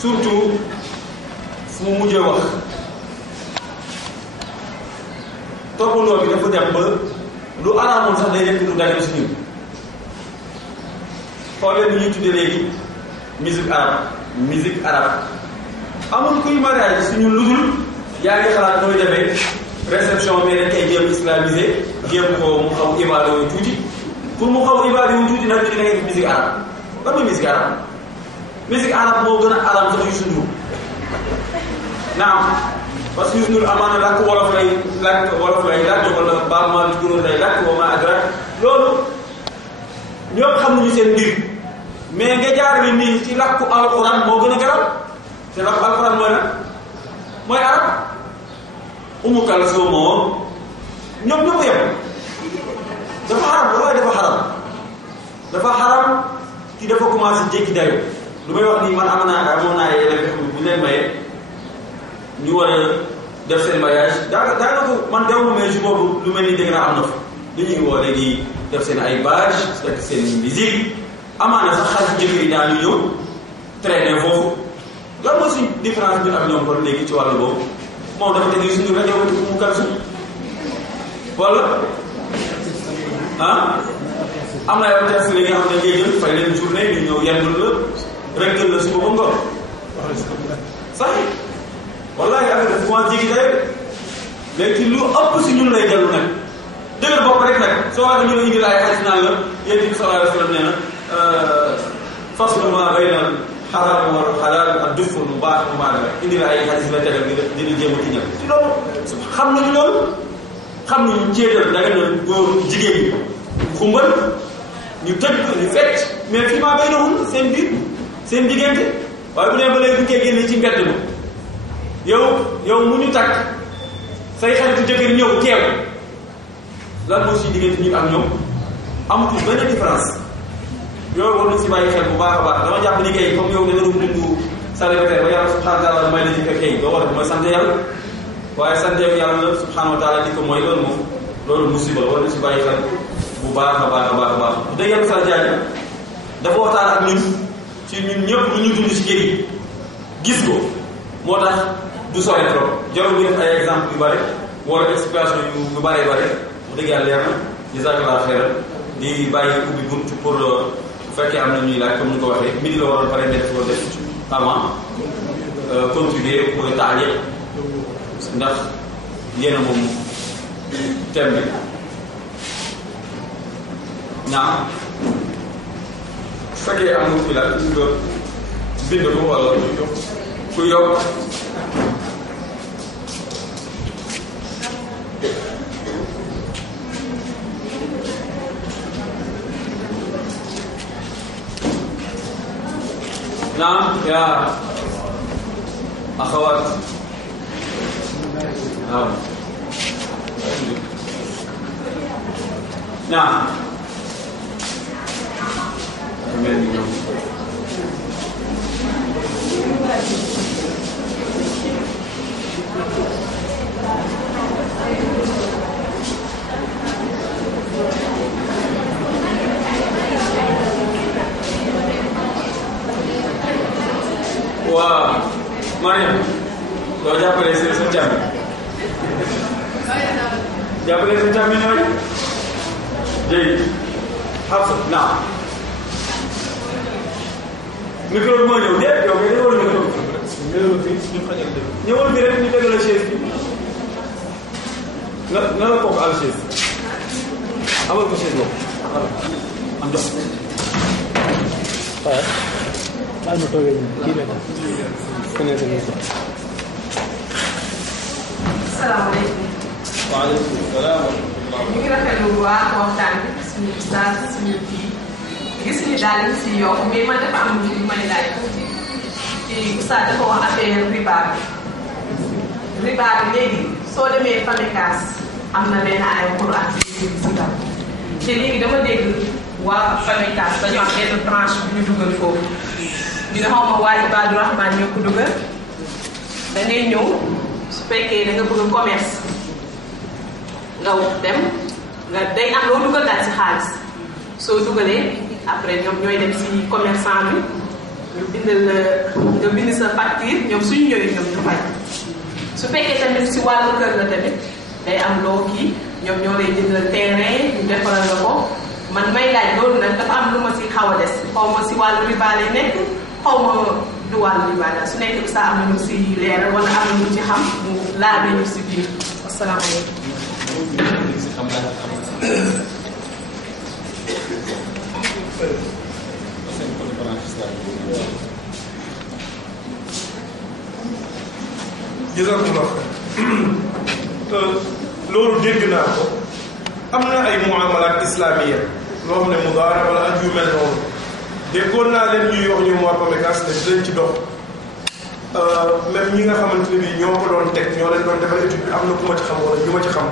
surtout fu mu mujjee wax toppandoo bi dafa dem ba lu araamoon sax day nekk lu dagal si ñun xoolee bi ñuy tuddee léegi musique arabe amul kuy mariage suñu ludul yaa ngi xalaat nooy defee réception bi dañ koy jéem islamisé jéem ko mu xaw ibaado yu tuuti pour mu xaw ibaado yu tuuti nag ñu da ngay def musique arabe lan mooy musique arabe musique arabe moo gën a aram sax yu sundu naam parce que yu sundu amaana làkk wolof lay làkk wala baal ma tukulóor lay làkk wa ma adrak loolu ñëpp xam nañu seen mbir mais nga jaarale nii ci làkku alquran moo gën a garab te làkku alquran mooy lan mooy arab Umu Kalsum moom ñoom ñoo ko yem dafa xaram la waaye dafa xaram ki dafa commencé jékki dayo lu may wax nii man amoon naa élèves bu leen maye ñu war a def seen mariage daanaka man dew ma mais si boobu lu mel ni dégg naa am na fa dañuy woo léegi def seen ay bâche fekk seen musique amaana sax xarit jëkkër yi daal ñu ñëw traîner foofu lan mooy suñ différence bi ak ñoom kon léegi ci wàllu boobu moom dafa teg suñu rajo mu Kalsum wala am na ay orchestre léegi nga xam ne ngay jël fay leen journée ñu ñëw yendul la rek la suba ba ngoon sax wallaahi affaire bi commencé jéggi day léegi lu ëpp si ñun lay dellu nag dëgër bopp rek nag soo waxee ñu la indil ay xadis naan la yéen bi sallallahu alayhi wa sallam nee na faslu ma bayna xaraam wal xalaal ak duf lu baax lu baax rek indil ay xadis la tegal dina jéem a tiñal ci loolu xam nañu loolu xam nañu ceetal da nga ne góor jigéen ñi xumbal ñu tëj ñu fecc mais fii maa bay nawul seen biir seen diggante waaye bu nee ba léegi bu koy génne ci mbedd ma yow mu ñu takk say xaritu jëkkër ñëw teew lan moo si diggante ñu ak ñoom amatul benn différence yooyu war nañ si bàyyi xel bu baax a baax dama jàpp ni kay comme yow da nga doon dund célibataire ba yàlla subhanahu wa taala may la ci kay doo war a mooy sant yàlla waaye sant yàlla subhanahu wa taala di ko mooy loolu moom loolu musiba war nañ si bàyyi xel bu baax a baax a baax a baax bu dee yàlla sa jaay dafa waxtaan ak ñun ci ñun ñëpp lu ñu dund si kër yi gis ko moo tax du sore trop jarul ñu def ay exemple yu bare wala explication yu bare bare bu dëgg yàlla leer na jazakallah xeyran di bàyyi ubbi bunt pour bu fekkee am na ñuy laaj comme ni ko waxee midi la waroon pare def ko def avant contribuer pour taaliq ndax yéen a moom thème bi ñaam su fekkee am nga fi laaj nga bind ko wala ku yokk نعم يا أخوات نعم waaw Mariam doo jàppale sa càmm jàppale sa càmm ñooy jéegi Hafsa naa micro bi moo ñëw déet yow ngay ñëwal micro ñëwal bi rek ñu dégg la chaise bi na la kooku àll chaise amal ko chaise boobu am jox ma toogee kii la salaamaaleykum. waaleykum salaam. ñu ngi rafetlu bu baax waxtaan bi suñu ustaas suñu kii gis ni daal di si yokk mais man dafa am lu may laaj tuuti ci ustaas dafa wax affaire riba bi léegi soo demee Famecas am na benn ay Quran si tam te léegi dama dégg waa Famecas dañoo am benn tranche bu ñu dugal foofu ñu ne xaw ma waa Ibadu Rahman ñoo ko dugal da ngay ñëw su fekkee da nga bëgg commerce nga dem nga day am loo dugal daal si xaalis soo dugalee après ñoom ñooy dem si commerçant bi ñu bindal nga bind sa facture ñoom suñu ñëwee ñoom ñu fay su fekkee tamit si wàllu kër la tamit day am loo kii ñoom ñoo lay jëndal terrain ñu defaral la ko man may laaj loolu nag dafa am lu ma si xaw a des xaw ma si wàllu riba lay nekk xaw ma du wàllu riba daal su nekk saa am na lu si leeral wala am na lu ci xam mu laal ñu si biir asalaamaaleykum. jazakumullah loolu dégg naa ko am na ay muamalat islamiyya loo xam ne mudaara wala ak yu mel noonu déggoon naa leen ñuy wax ñu waa Famecas te dinañ ci dox même ñi nga xamante ne bii ñoo ko doon teg ñoo leen doon defal étude bi am na ku ma ci xam wala ñu ma ci xam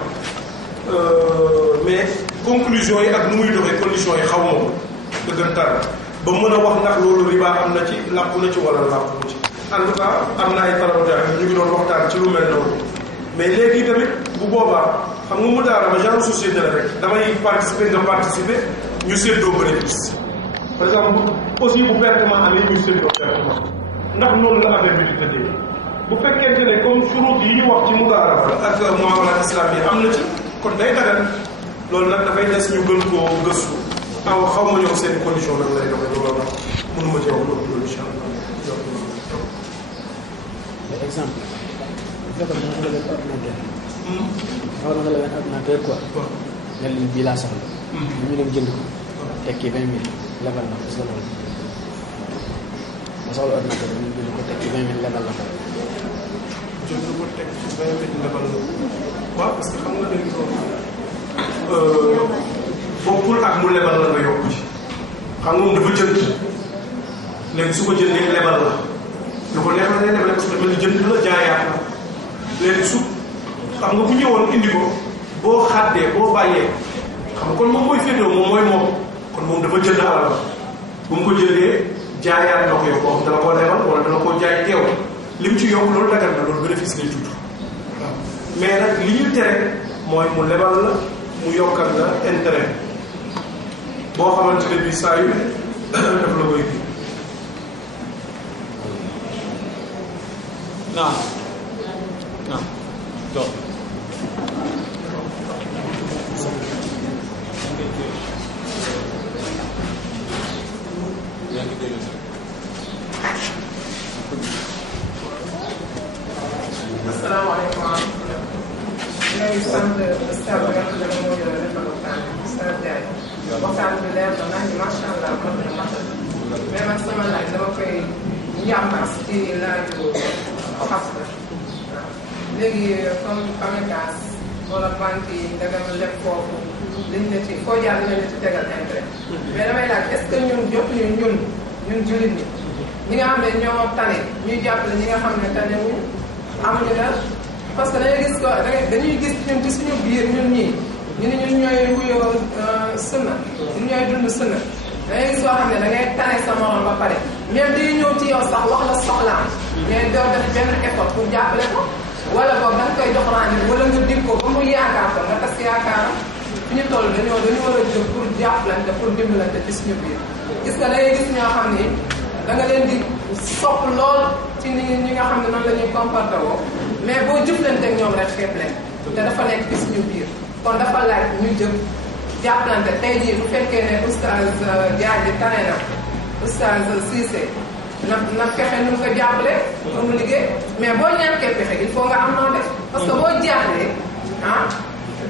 mais conclusion yi ak nu muy doxee conditions yi xaw ma ko dëggantaan ba mën a wax ndax loolu riba am na ci làqu na ci wala làqu ci en tout cas am na ay parlementaires ñu ngi doon waxtaan ci lu mel noonu mais léegi tamit bu boobaa xam nga mu daara ba genre société la rek damay participer nga participer ñu séddoo bénéfice par exemple aussi bu pertement amee ñu séddoo pertement ndax noonu la affaire bi di tëddee bu fekkente ne comme shurut yi ñu wax ci mudaaraba ak muamalat islamiyya am na ci kon day dagal loolu nag dafay des ñu gën koo gëstu aw xaw ma ñëw seen condition nag lay doxee loolu la mënuma ci wax loolu incha allah exemple bu fekkoon dama soxla benn ordinateur xaw na soxla benn ordinateur quoi nga leen bii laa soxla ñu dem jënd ko tekki 20 000 lebal na parce que loolu ma soxla ordinateur ñu jënd ko tekki 20 000 lebal la ko jënd ko tekki 20 000 lebal la waaw parce que xam nga léegi bokkul ak mu lebal la nga yokk ci xam nga moom dafa jënd léegi su ko jëndee lebal la lu ko neex la day lebal parce que mel ni jënd la jaayaat la léegi su xam nga bu ñëwoon indi ko boo xàddee boo bàyyee xam nga kon moom mooy féetewoo moom mooy moom kon moom dafa jënd alal bu mu ko jëndee jaayaat na ko yow boo xam dana koo lebal wala dana koo jaay teew li mu ci yokk loolu dagal na loolu bénéfice lay tudd waaw mais nag li ñu tere mooy mu lebal la mu yokkal la intérêt boo xamante ne bii saa yu daf la koy kii. naam naam toog. asalaamaaleykum wa rahmatulah. ñu ngi sant stade bi nga xam ne moom moo yore defal waxtaan bi stade Ndiaye. waxtaan bi leer na nañ macha allah mot na matal. mais man sama laaj dama koy njàmbaas ci laaju xas la. waaw léegi comme PAMECAS wala banque yi danga leb foofu liñ la ci foo jaar dinañ la ci tegal intérêt. mais damay laaj est ce que ñun jotuñu ñun jullit ñi nga xam ne ñoo tane ñuy jàppale ñi nga xam ne tane wu amuñu dara parce que dañuy gis ko dañuy gis ñun ci suñu biir ñun ñii ñu ne ñun ñooy wuyoo sunna ñun ñooy dund sunna dangay gis soo xam ne da ngay tane sa morom ba pare même di ñëw ci yow sax wax la soxlaam mais doo def benn effort pour jàppale ko wala boog da nga koy jox rendez-vous wala nga dig ko ba mu yaakaar ko nga tas yaakaaram fi ñu toll dañu war a jóg pour jàppalante pour dimbalante ci suñu biir gis nga da ngay gis ñoo xam ne da nga leen di sopp lool ci ñi nga xam ne noonu la ñuy comporté woo mais boo jëflanteeg ñoom rek xeeb leen te dafa nekk ci suñu biir kon dafa laaj ñu jëm jàppalante tey jii bu fekkee ne oustaz Diagne tane na oustaz Cissé na fexe nu mu ko jàppale pour mu liggéey mais boo ñàkkee pexe il faut nga am noo def parce que boo jaaxlee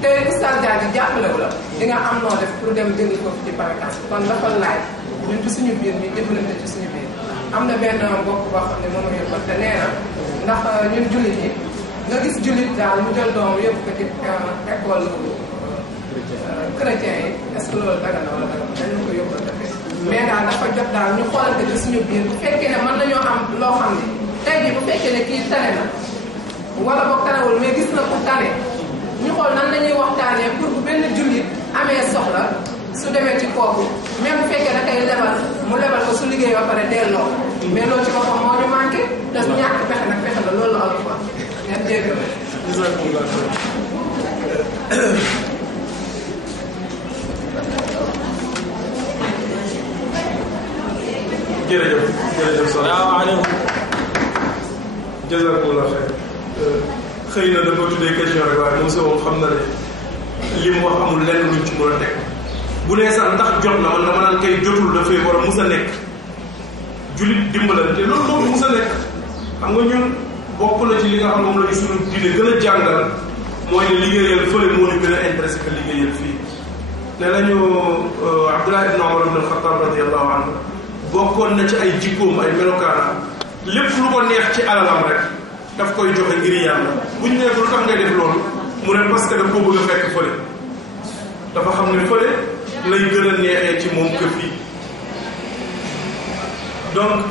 te oustaz Diagne jàppale wu la di nga am noo def pour dem jëndi ko ci PAMECAS kon dafa laaj ñun ci suñu biir ñu jëfalante ci suñu biir am na benn mbokk boo xam ne moom la yóbbal te nee na ndax ñun jullit yi nga gis jullit daal mu jël doom yëpp ko ci école chrétien yi est-ce que loolu daga na wala daga na dañ ko yóbbal defee mais daal dafa jot daal ñu xoolante ci suñu biir bu fekkee ne mën nañoo am loo xam ne tey jii bu fekkee ne kii tane na wala boog tanewul mais gis na ku tane ñu xool nan lañuy waxtaanee pour bu benn jullit amee soxla su demee ci kooku même bu fekkee da koy lebal mu lebal ko su liggéey ba pare delloo mais loolu ci boppam moo ñu manqué te ñàkk pexe nag pexe la loolu la am quoi ngeen jéggal jërëjëf salaamaaleykum jazakumullah xëy na da nga tuddee question rek waaye Moussa moom xam na ne li mu wax amul lenn luñ ci mën a teg bu dee sax ndax jot na man dama naan kay jotul dafay war a mus a nekk jullit dimbalante loolu moom mus a nekk xam nga ñun bokk na ci li nga xam moom la ñu suñu diine gën a jàngal mooy ne liggéeyal fële moo ñu gën a intéressé que liggéeyal fii ne nañu Abdullah ibn Umar ibn al-Khattab radiyallahu anhu bokkoon na ci ay jikkoom ay melokaanam lépp lu ko neex ci alalam rek daf koy joxe ngir yàlla buñ nekk lu tax ngay def loolu mu ne parce que daf ko bëgg a fekk fële dafa xam ne fële lay gën a neexee ci moom que fii donc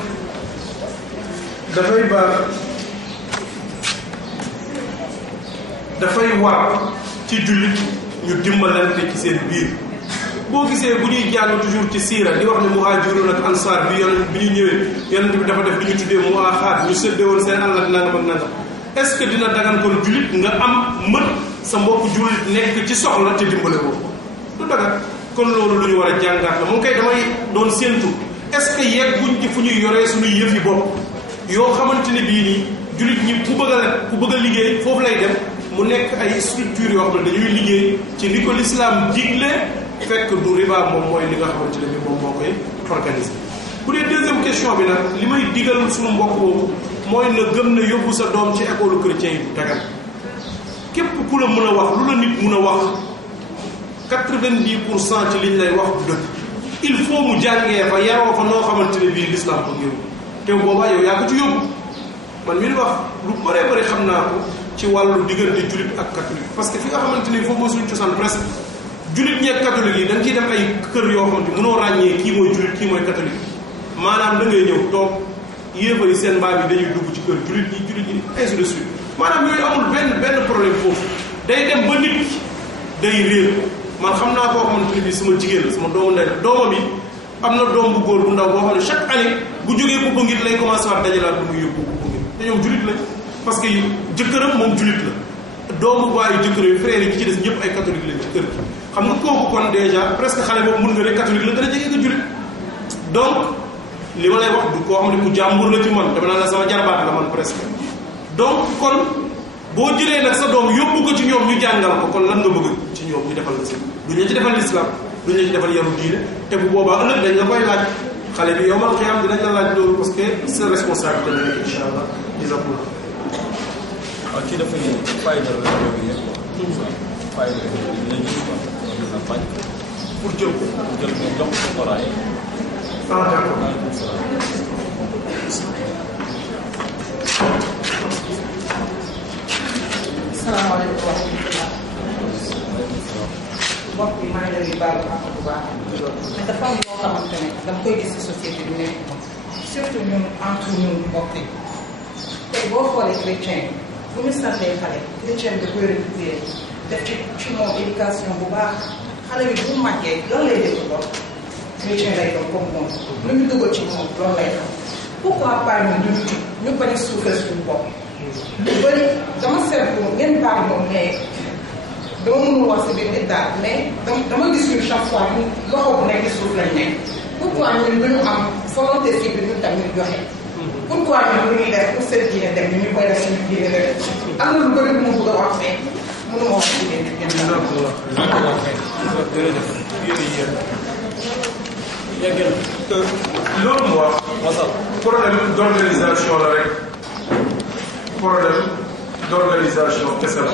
dafay war ci jullit ñu dimbalante ci seen biir boo gisee bu ñuy jàng toujours ci siira di wax ne muhaajiruun ak ansaar bi yonent bi ñu ñëwee yonent bi dafa def li ñu tuddee muaaxaat ñu séddee woon seen àll ak nangam ak nangam est-ce que dina dagan kon jullit nga am mët sa mbokk jullit nekk ci soxla te dimbale boobu du dagan kon loolu lu ñu war a jàngaat la moom kay damay doon séentu est-ce que yegguñ ci fu ñuy yoree suñuy yëf yi bopp yoo xamante ne bii nii jullit ñi ku bëgg a liggéey foofu lay dem mu nekk ay structure yoo xam ne dañuy liggéey ci ni ko l'islam digle fekk du riba moom mooy li nga xamante ne bi moom moo koy organiser bu dee deuxième question bi nag li may digal suñu mbokk boobu mooy na gëm ne yóbbu sa doom ci école chrétien yi du dagan képp ku la mën a wax lu la nit mën a wax 90% ci liñ lay wax du dëgg il faut mu jàngee fa yaroo fa noo xamante ne bii l'islam ko yóbbu te boobaa yow yaa ko ci yóbbu man mi di wax lu bëree bëri xam naa ko ci wàllu diggante jullit ak catholique parce que fi nga xamante ni foofu mooy suñu cosaan presque jullit ñeeg catholique yi dañ ciy dem ay kër yoo xamante mënoo ràññee kii mooy jullit kii mooy catholique maanaam da ngay ñëw toog yéefar yi seen mbaam yi dañuy dugg ci kër jullit yi ainsi de suite maanaam yooyu amul benn problème foofu day dem ba nit ki day réer man xam naa koo xamante ne bii sama jigéen la sama doomu ndey la doomam yi am na doom bu góor bu ndaw boo xam ne chaque année bu jógee ko ngir lay commencé waat dajalaat bu muy yóbbu ko ngir te ñoom jullit lañ parce que jëkkëram moom jullit la doomu baayu jëkkër yi frères yi ci des ñëpp ay catholique lañ ci kër gi xam nga kooku kon déjà presque xale boobu mun nga ne catholique la gën a jege nga jullit donc li ma lay wax du koo xam ne ku jàmbur la ci man dama naa la sama jarbaat la man presque donc kon boo jëlee nag sa doom yóbbu ko ci ñoom ñu jàngal ko kon lan nga bëgg ci ñoom ñu defal la si duñ la ci defal l'islam duñ la ci defal yaru diine te bu boobaa ëllëg dañ la koy laaj xale bi yow man xiyam dinañ la laaj loolu parce que sa responsabilité la nekk incha allah dina ko la waaw kii dafa ne fayda la bi fayda dina gis quoi dina bañ pour jël ko jox ko Coran yi salaamaaleykum wa rahmatulah. mbokk yi maa ngi leen di baal bu baax mais dafa am loo xamante ne dama koy gis ci société bi nekk moom surtout ñun entre ñun mbokk yi tey boo xoolee chrétien bu ñu santee xale chrétien bi da koy récupérer def ci moom éducation bu baax xale bi bu màggee lan lay déglu lool chrétien lay doon comme moom lu ñu dugal ci moom loolu lay xam pourquoi pas ñun ñu bañ a suufee suñu bopp. lu bëri dama seetlu ngeen baax moom mais dama mënul wax si biir nit daal mais dama gis ñu chaque fois ñu loxo bu nekk suuf lañ nekk pourquoi ñun du ñu am volonté si bi ñun tam ñu joxe pourquoi ñun lu ñuy def pour seen diine dem ñu koy def suñu diine rek am na lu bëri bu ma bëgg a wax mais mënu ma wax si biir nit ñi loolu mu wax problème d'organisation la rek problème d'organisation kese la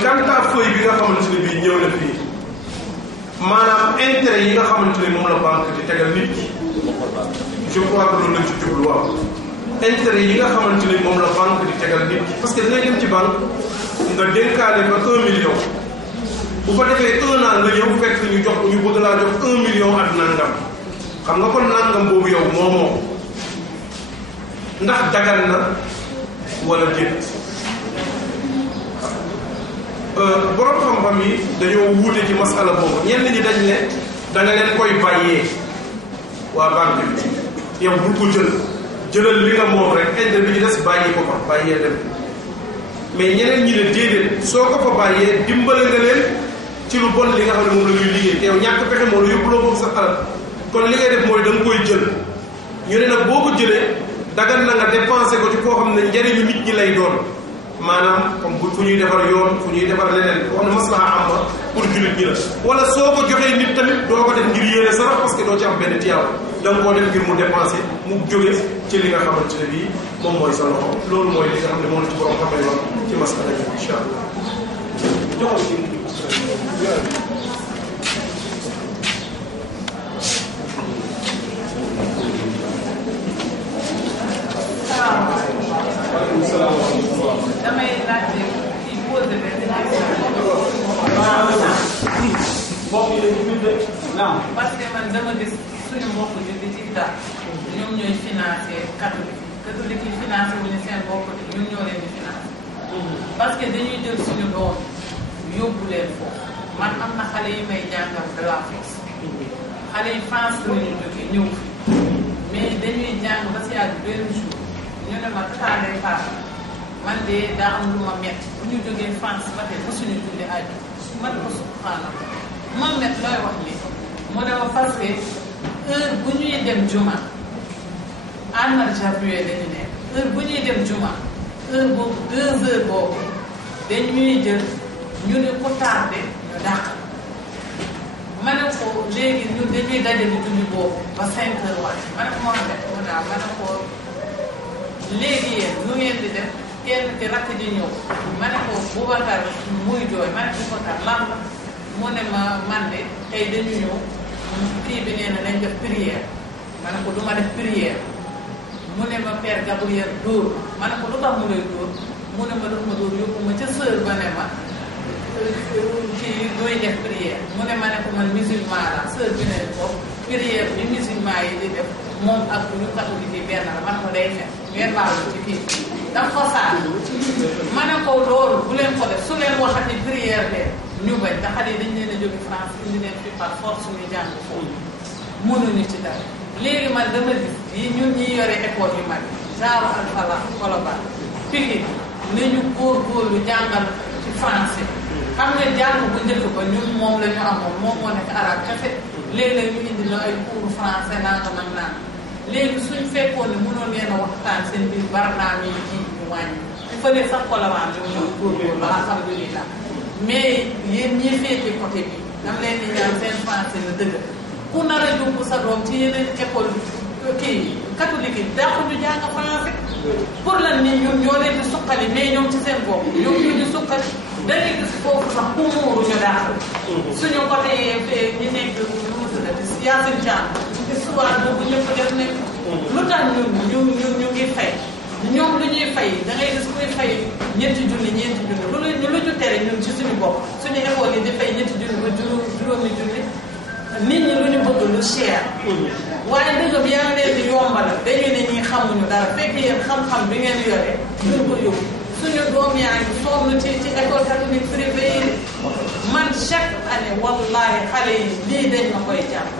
quant à feuille bi nga xamante ne bii ñëw na fii maanaam intérêt yi nga xamante ne moom la banque di tegal nit ki je crois que loolu lañ ci jublu waaw intérêt yi nga xamante ne moom la banque di tegal nit ki parce que dinañ dem ci banque nga dénkaane fa 1 million bu fa defee 1 an nga ñëw fekk ñu jox ñu bëgg laa jox 1 million ak nangam xam nga kon nangam boobu yow moomoo ndax dagal na wala déet borom xam-xam yi dañoo wuute ci masala boobu ñenn ñi dañ ne da nga leen koy bàyyee waa banque bi yow bul ko jëlal li nga moom rek intérêt bi ci des bàyyi ko fa bàyyee dem mais ñeneen ñi ne déedéet soo ko fa bàyyee dimbale nga leen ci lu bon li nga xam ne moom la ñuy liggéey te yow ñàkk pexe moo la yóbbuloo boobu sa alal kon li ngay def mooy da nga koy jël ñu ne nag boo ko jëlee dagan na nga dépensé ko ci koo xam ne njëriñu nit ñi lay doon maanaam comme fu ñuy defar yoon fu ñuy defar leneen koo xam ne maslaha am na pour jullit ñi la wala soo ko joxee nit tamit doo ko def ngir yéene sarax parce que doo ci am benn tiyaaba da nga koo def ngir mu dépensé mu jóge ci li nga xamante ne bii moom mooy sa loxo loolu mooy li nga xam ne moom la ci borom xamee wax ci masala yi incha allah joxal ci damay laajte kii posé benn parce que man dama gis suñu mbokk ñu di ci daal ñoom ñooy financé catholique yi financé wuñu seen bopp ñun ñoo leen di financé parce que dañuy jël suñu doom yóbbu leen foofu man am na xale yi may jàngal de la force xale yi France la ñu jógee ñëw fi mais dañuy jàng ba si yàgg benn jour ñu ne ma taalee paas man de daa am lu ma metti bu ñu jógee France ba tey mosuñu julli aju man ko subhanallah man met looy wax ni mu ne ma parce que heure bu ñuy dem juma àndal jabuye dañu ne heure bu ñuy dem juma heure boobu 2 heures boobu dañuy jël ñu ne ko tardé ñu dàq ma ne ko léegi ñun dañuy daje di julli boobu ba 5 heures wàcc ma ne ko moo met mu daal ma ne ko léegi yéen nu ngeen di def kenn ki rakk ji ñëw ma ne ko Boubacar muy jooy ma ne ko Boubacar lan la mu ne ma man de tey dañu ñëw kii bi nee na nañ def prière ma ne ko du ma def prière mu ne ma Père Gabriel dóor ma ne ko lu tax mu lay dóor mu ne ma daf ma dóor yóbbu ma ca sœur ba ne ma kii dooy def prière mu ne ma ne ko man musulman la sœur bi ne ko prière bi musulman yi di def moom ak ñu catholique yi benn la ma ne ko day fen ngeen baalu ci kii daf ko saa ma ne ko loolu bu leen ko def su leen waxati prière leen ñu bañ te xale yi dañ leen a jóge France indi leen fi par force ñu jàng foofu mënuñu ci dara léegi man dama gis yi ñun ñi yore école yu mag genre Alfala Colobane Pikine nañu góorgóorlu jàngal ci français xam nga jàng bu njëkk ba ñun moom la ñu amoon moom moo nekk arabe kese léeg-léeg ñu indi la ay cours français nangam ak naan léegi suñ fekkoon ne mënoon leen a waxtaan seen biir barnaam yi ji ñu wàññi il faut sax Colobane ñu ñëw góorgóorlu alhamdulilah mais yéen ñi féete côté bi dam leen di ñaan seen français la dëgg ku nar a yóbbu sa doom ci yeneen école kii catholique yi dàqu ñu jàng français pour lan nit ñun ñoo leen di suqali mais ñoom ci seen bopp ñoom ñu di suqali dañuy gis foofu sax ku muuru ñu dàqal suñu côté ñi nekk nu mu tuddati Yacine Thiam histoire boobu ñëpp def nañ lu tax ñu ngi fay ñoom lu ñuy fay da ngay gis kuy fay ñeenti junni lu ñu tere ñun ci suñu bopp suñu école yi di fay ñetti junni ba juróomi junni nit ñi lu ñu bëgg lu cher waaye dëgg bi yaa ngi leen di yombal dañuy ne ñi xamuñu dara fekk yéen xam-xam bi ngeen yore duñ ko yóbbu suñu doom yaa ngi sonn ci école catholique privée yi man chaque année wallahi xale yi lii dañ ma koy jàng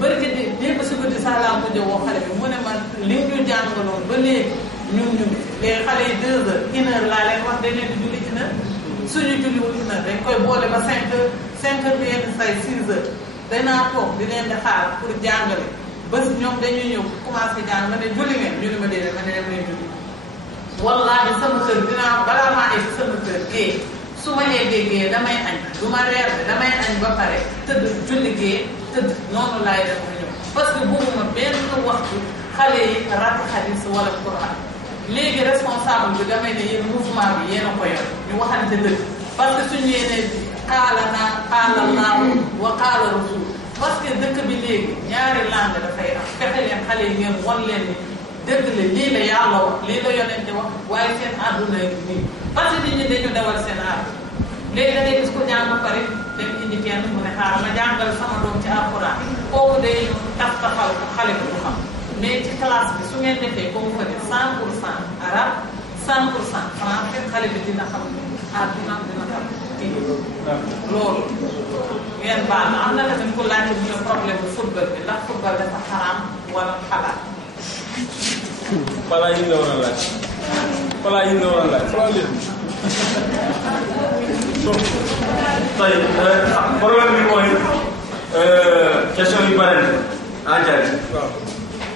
bërki di démb si guddi sax laa mujj woo xale bi mu ne ma li ñu jàngaloon ba léegi ñu léegi xale yi 2 heures 1 heure laa leen wax dañ leen di julli 1 heure suñu julliwul 1 heure dañ koy boole ba 5 heures 5 heures bi yenn say 6 heures danaa toog di leen di xaar pour jàngale bés ñoom dañuy ñëw commencé jàng ma ne julli ngeen ñu ne ma déedéet ma ne dem leen julli wallaahi sama kër dinaa balaa maa egg sama kër gée su ma eggee gée damay añ du ma reer de damay añ ba pare tëdd julli gée tëdd noonu laay def ma ñëw parce que bëgguma benn waxtu xale yi rat xadis wala Quran léegi responsable bi damay ne yéen mouvement bi yéen a ko yor ñu waxante dëgg parce que suñu yéenee xaala naa xaala laahu wa xaala rasul parce que dëkk bi léegi ñaari langue dafay am fexe leen xale yi ngeen wan leen ni dëgg la lii la yàlla wax lii la yonente wax waaye seen àdduna yi nii parce que nit ñi dañu dawal seen àdduna léegi da ngay gis ko jàng ba pare dem indi kenn mu ne xaaral ma jàngal sama doom ci alxuraan kooku day taf-tafal ko xale bi du xam mais ci classe bi su ngeen defee comme que ne 100% arabe 100% français xale bi dina xam àdduna dina xam kii loolu ngeen baal na am na tamit ku laajte mu ne problème bu football bi ndax football dafa xaraam wala xalaat balaa yi nga war a laaj balaa yi nga war a laaj tey problème bi mooy question yu bare na en jaay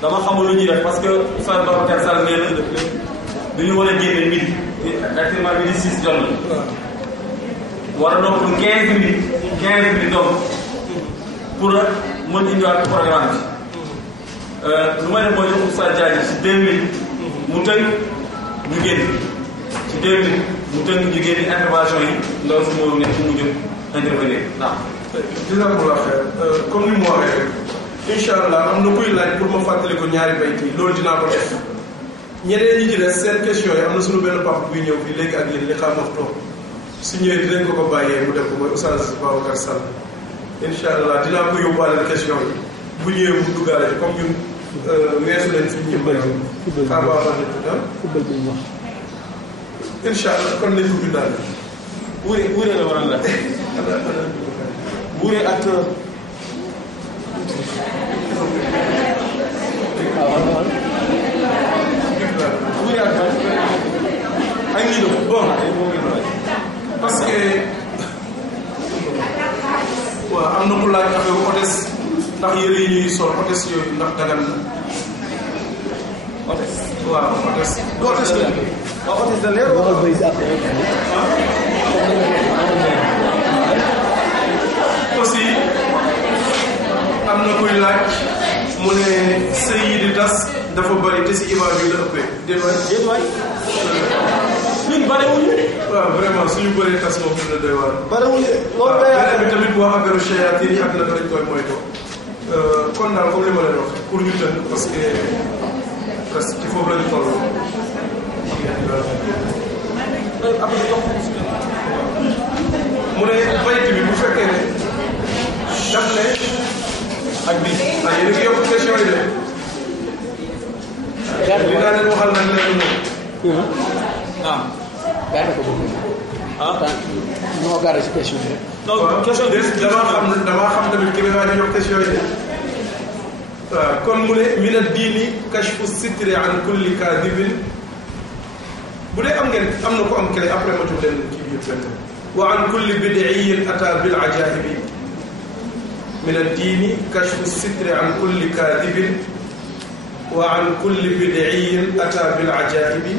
dama xamul lu ñuy def parce que Oustaz Babacar Sall nee na du ñu war a génne midi actuellement midi 6 jot na war a doon pour 15 minutes donc pour mën indiwaat programme bi lu may def mooy jox Oustaz Diagne ci 2 minutes mu tënk ñu génn ci 2 minutes mu tënk ñu génn intervention yi ndaw si moo nekk mu jëm intervenir waaw. jazakumullah xeer comme ni mu waxee rek incha allah am na kuy laaj pour ma fàttali ko ñaari bayt yi loolu dinaa ko def ñeneen ñi ci des seen question yi am na suñu benn papa buy ñëw fii léegi ak yéen li xam wax toog su ñëwee dinañ ko bàyyee mu def ko mooy Oustaz Babacar Sall incha allah dinaa ko yóbbaale question yi bu ñëwee mu duggaale ci comme ñun weesu nañ fi ñu bëri football bi ñu wax incha allah kon nañ ko bindaale wuure la war a laaj wuure ak wuure ak ak ñi do bon parce que waaw am na ku laaj affaire hôtesse ndax yére yi ñuy sol hôtesse yooyu ndax dagan na hôtesse waaw hôtesse hôtesse la waaw hôtesse da leer waxal bay si après aussi am na kuy laaj mu ne sëy yi di tas dafa bëri te si imaam yi la ëppee déet waay. déet waay ñun barewuñu. waaw vraiment suñu bëree tas moom dina doy waar. barewuñu waaw beneen bi tamit boo affaire shayatin yi ak naka lañ koy moytoo. kon daal comme li ma leen wax pour ñu tënk parce que presque ci foofu la ñu toll. mu ne bayt bi bu fekkee ne daf ne ak bi ah yéen a ngi yokk question yi de. li naa leen waxal nag leen moom. ah. gàdde ko boobu. ah. moo gàdde si question bi rek. donc question bi damaa xam tamit ki nga yokk question yi de. waaw kon mu ne min ad-diini kashfu sitri an kulli kaadibin bu dee am na ko am clé après ma jox leen kii bi yëpp benn wa an kulli bid'iyin ata bil ajaa'ibi min ad-diini kashfu sitri an kulli kaadibin wa an kulli bid'iyin ata bil ajaa'ibi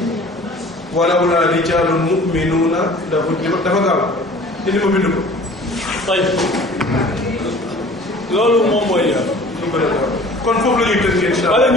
walawla rijaalun mu'minuuna dafa gaaw te ni ma bind ko. tey loolu moom mooy. kon foofu la ñuy tënkee incha allah.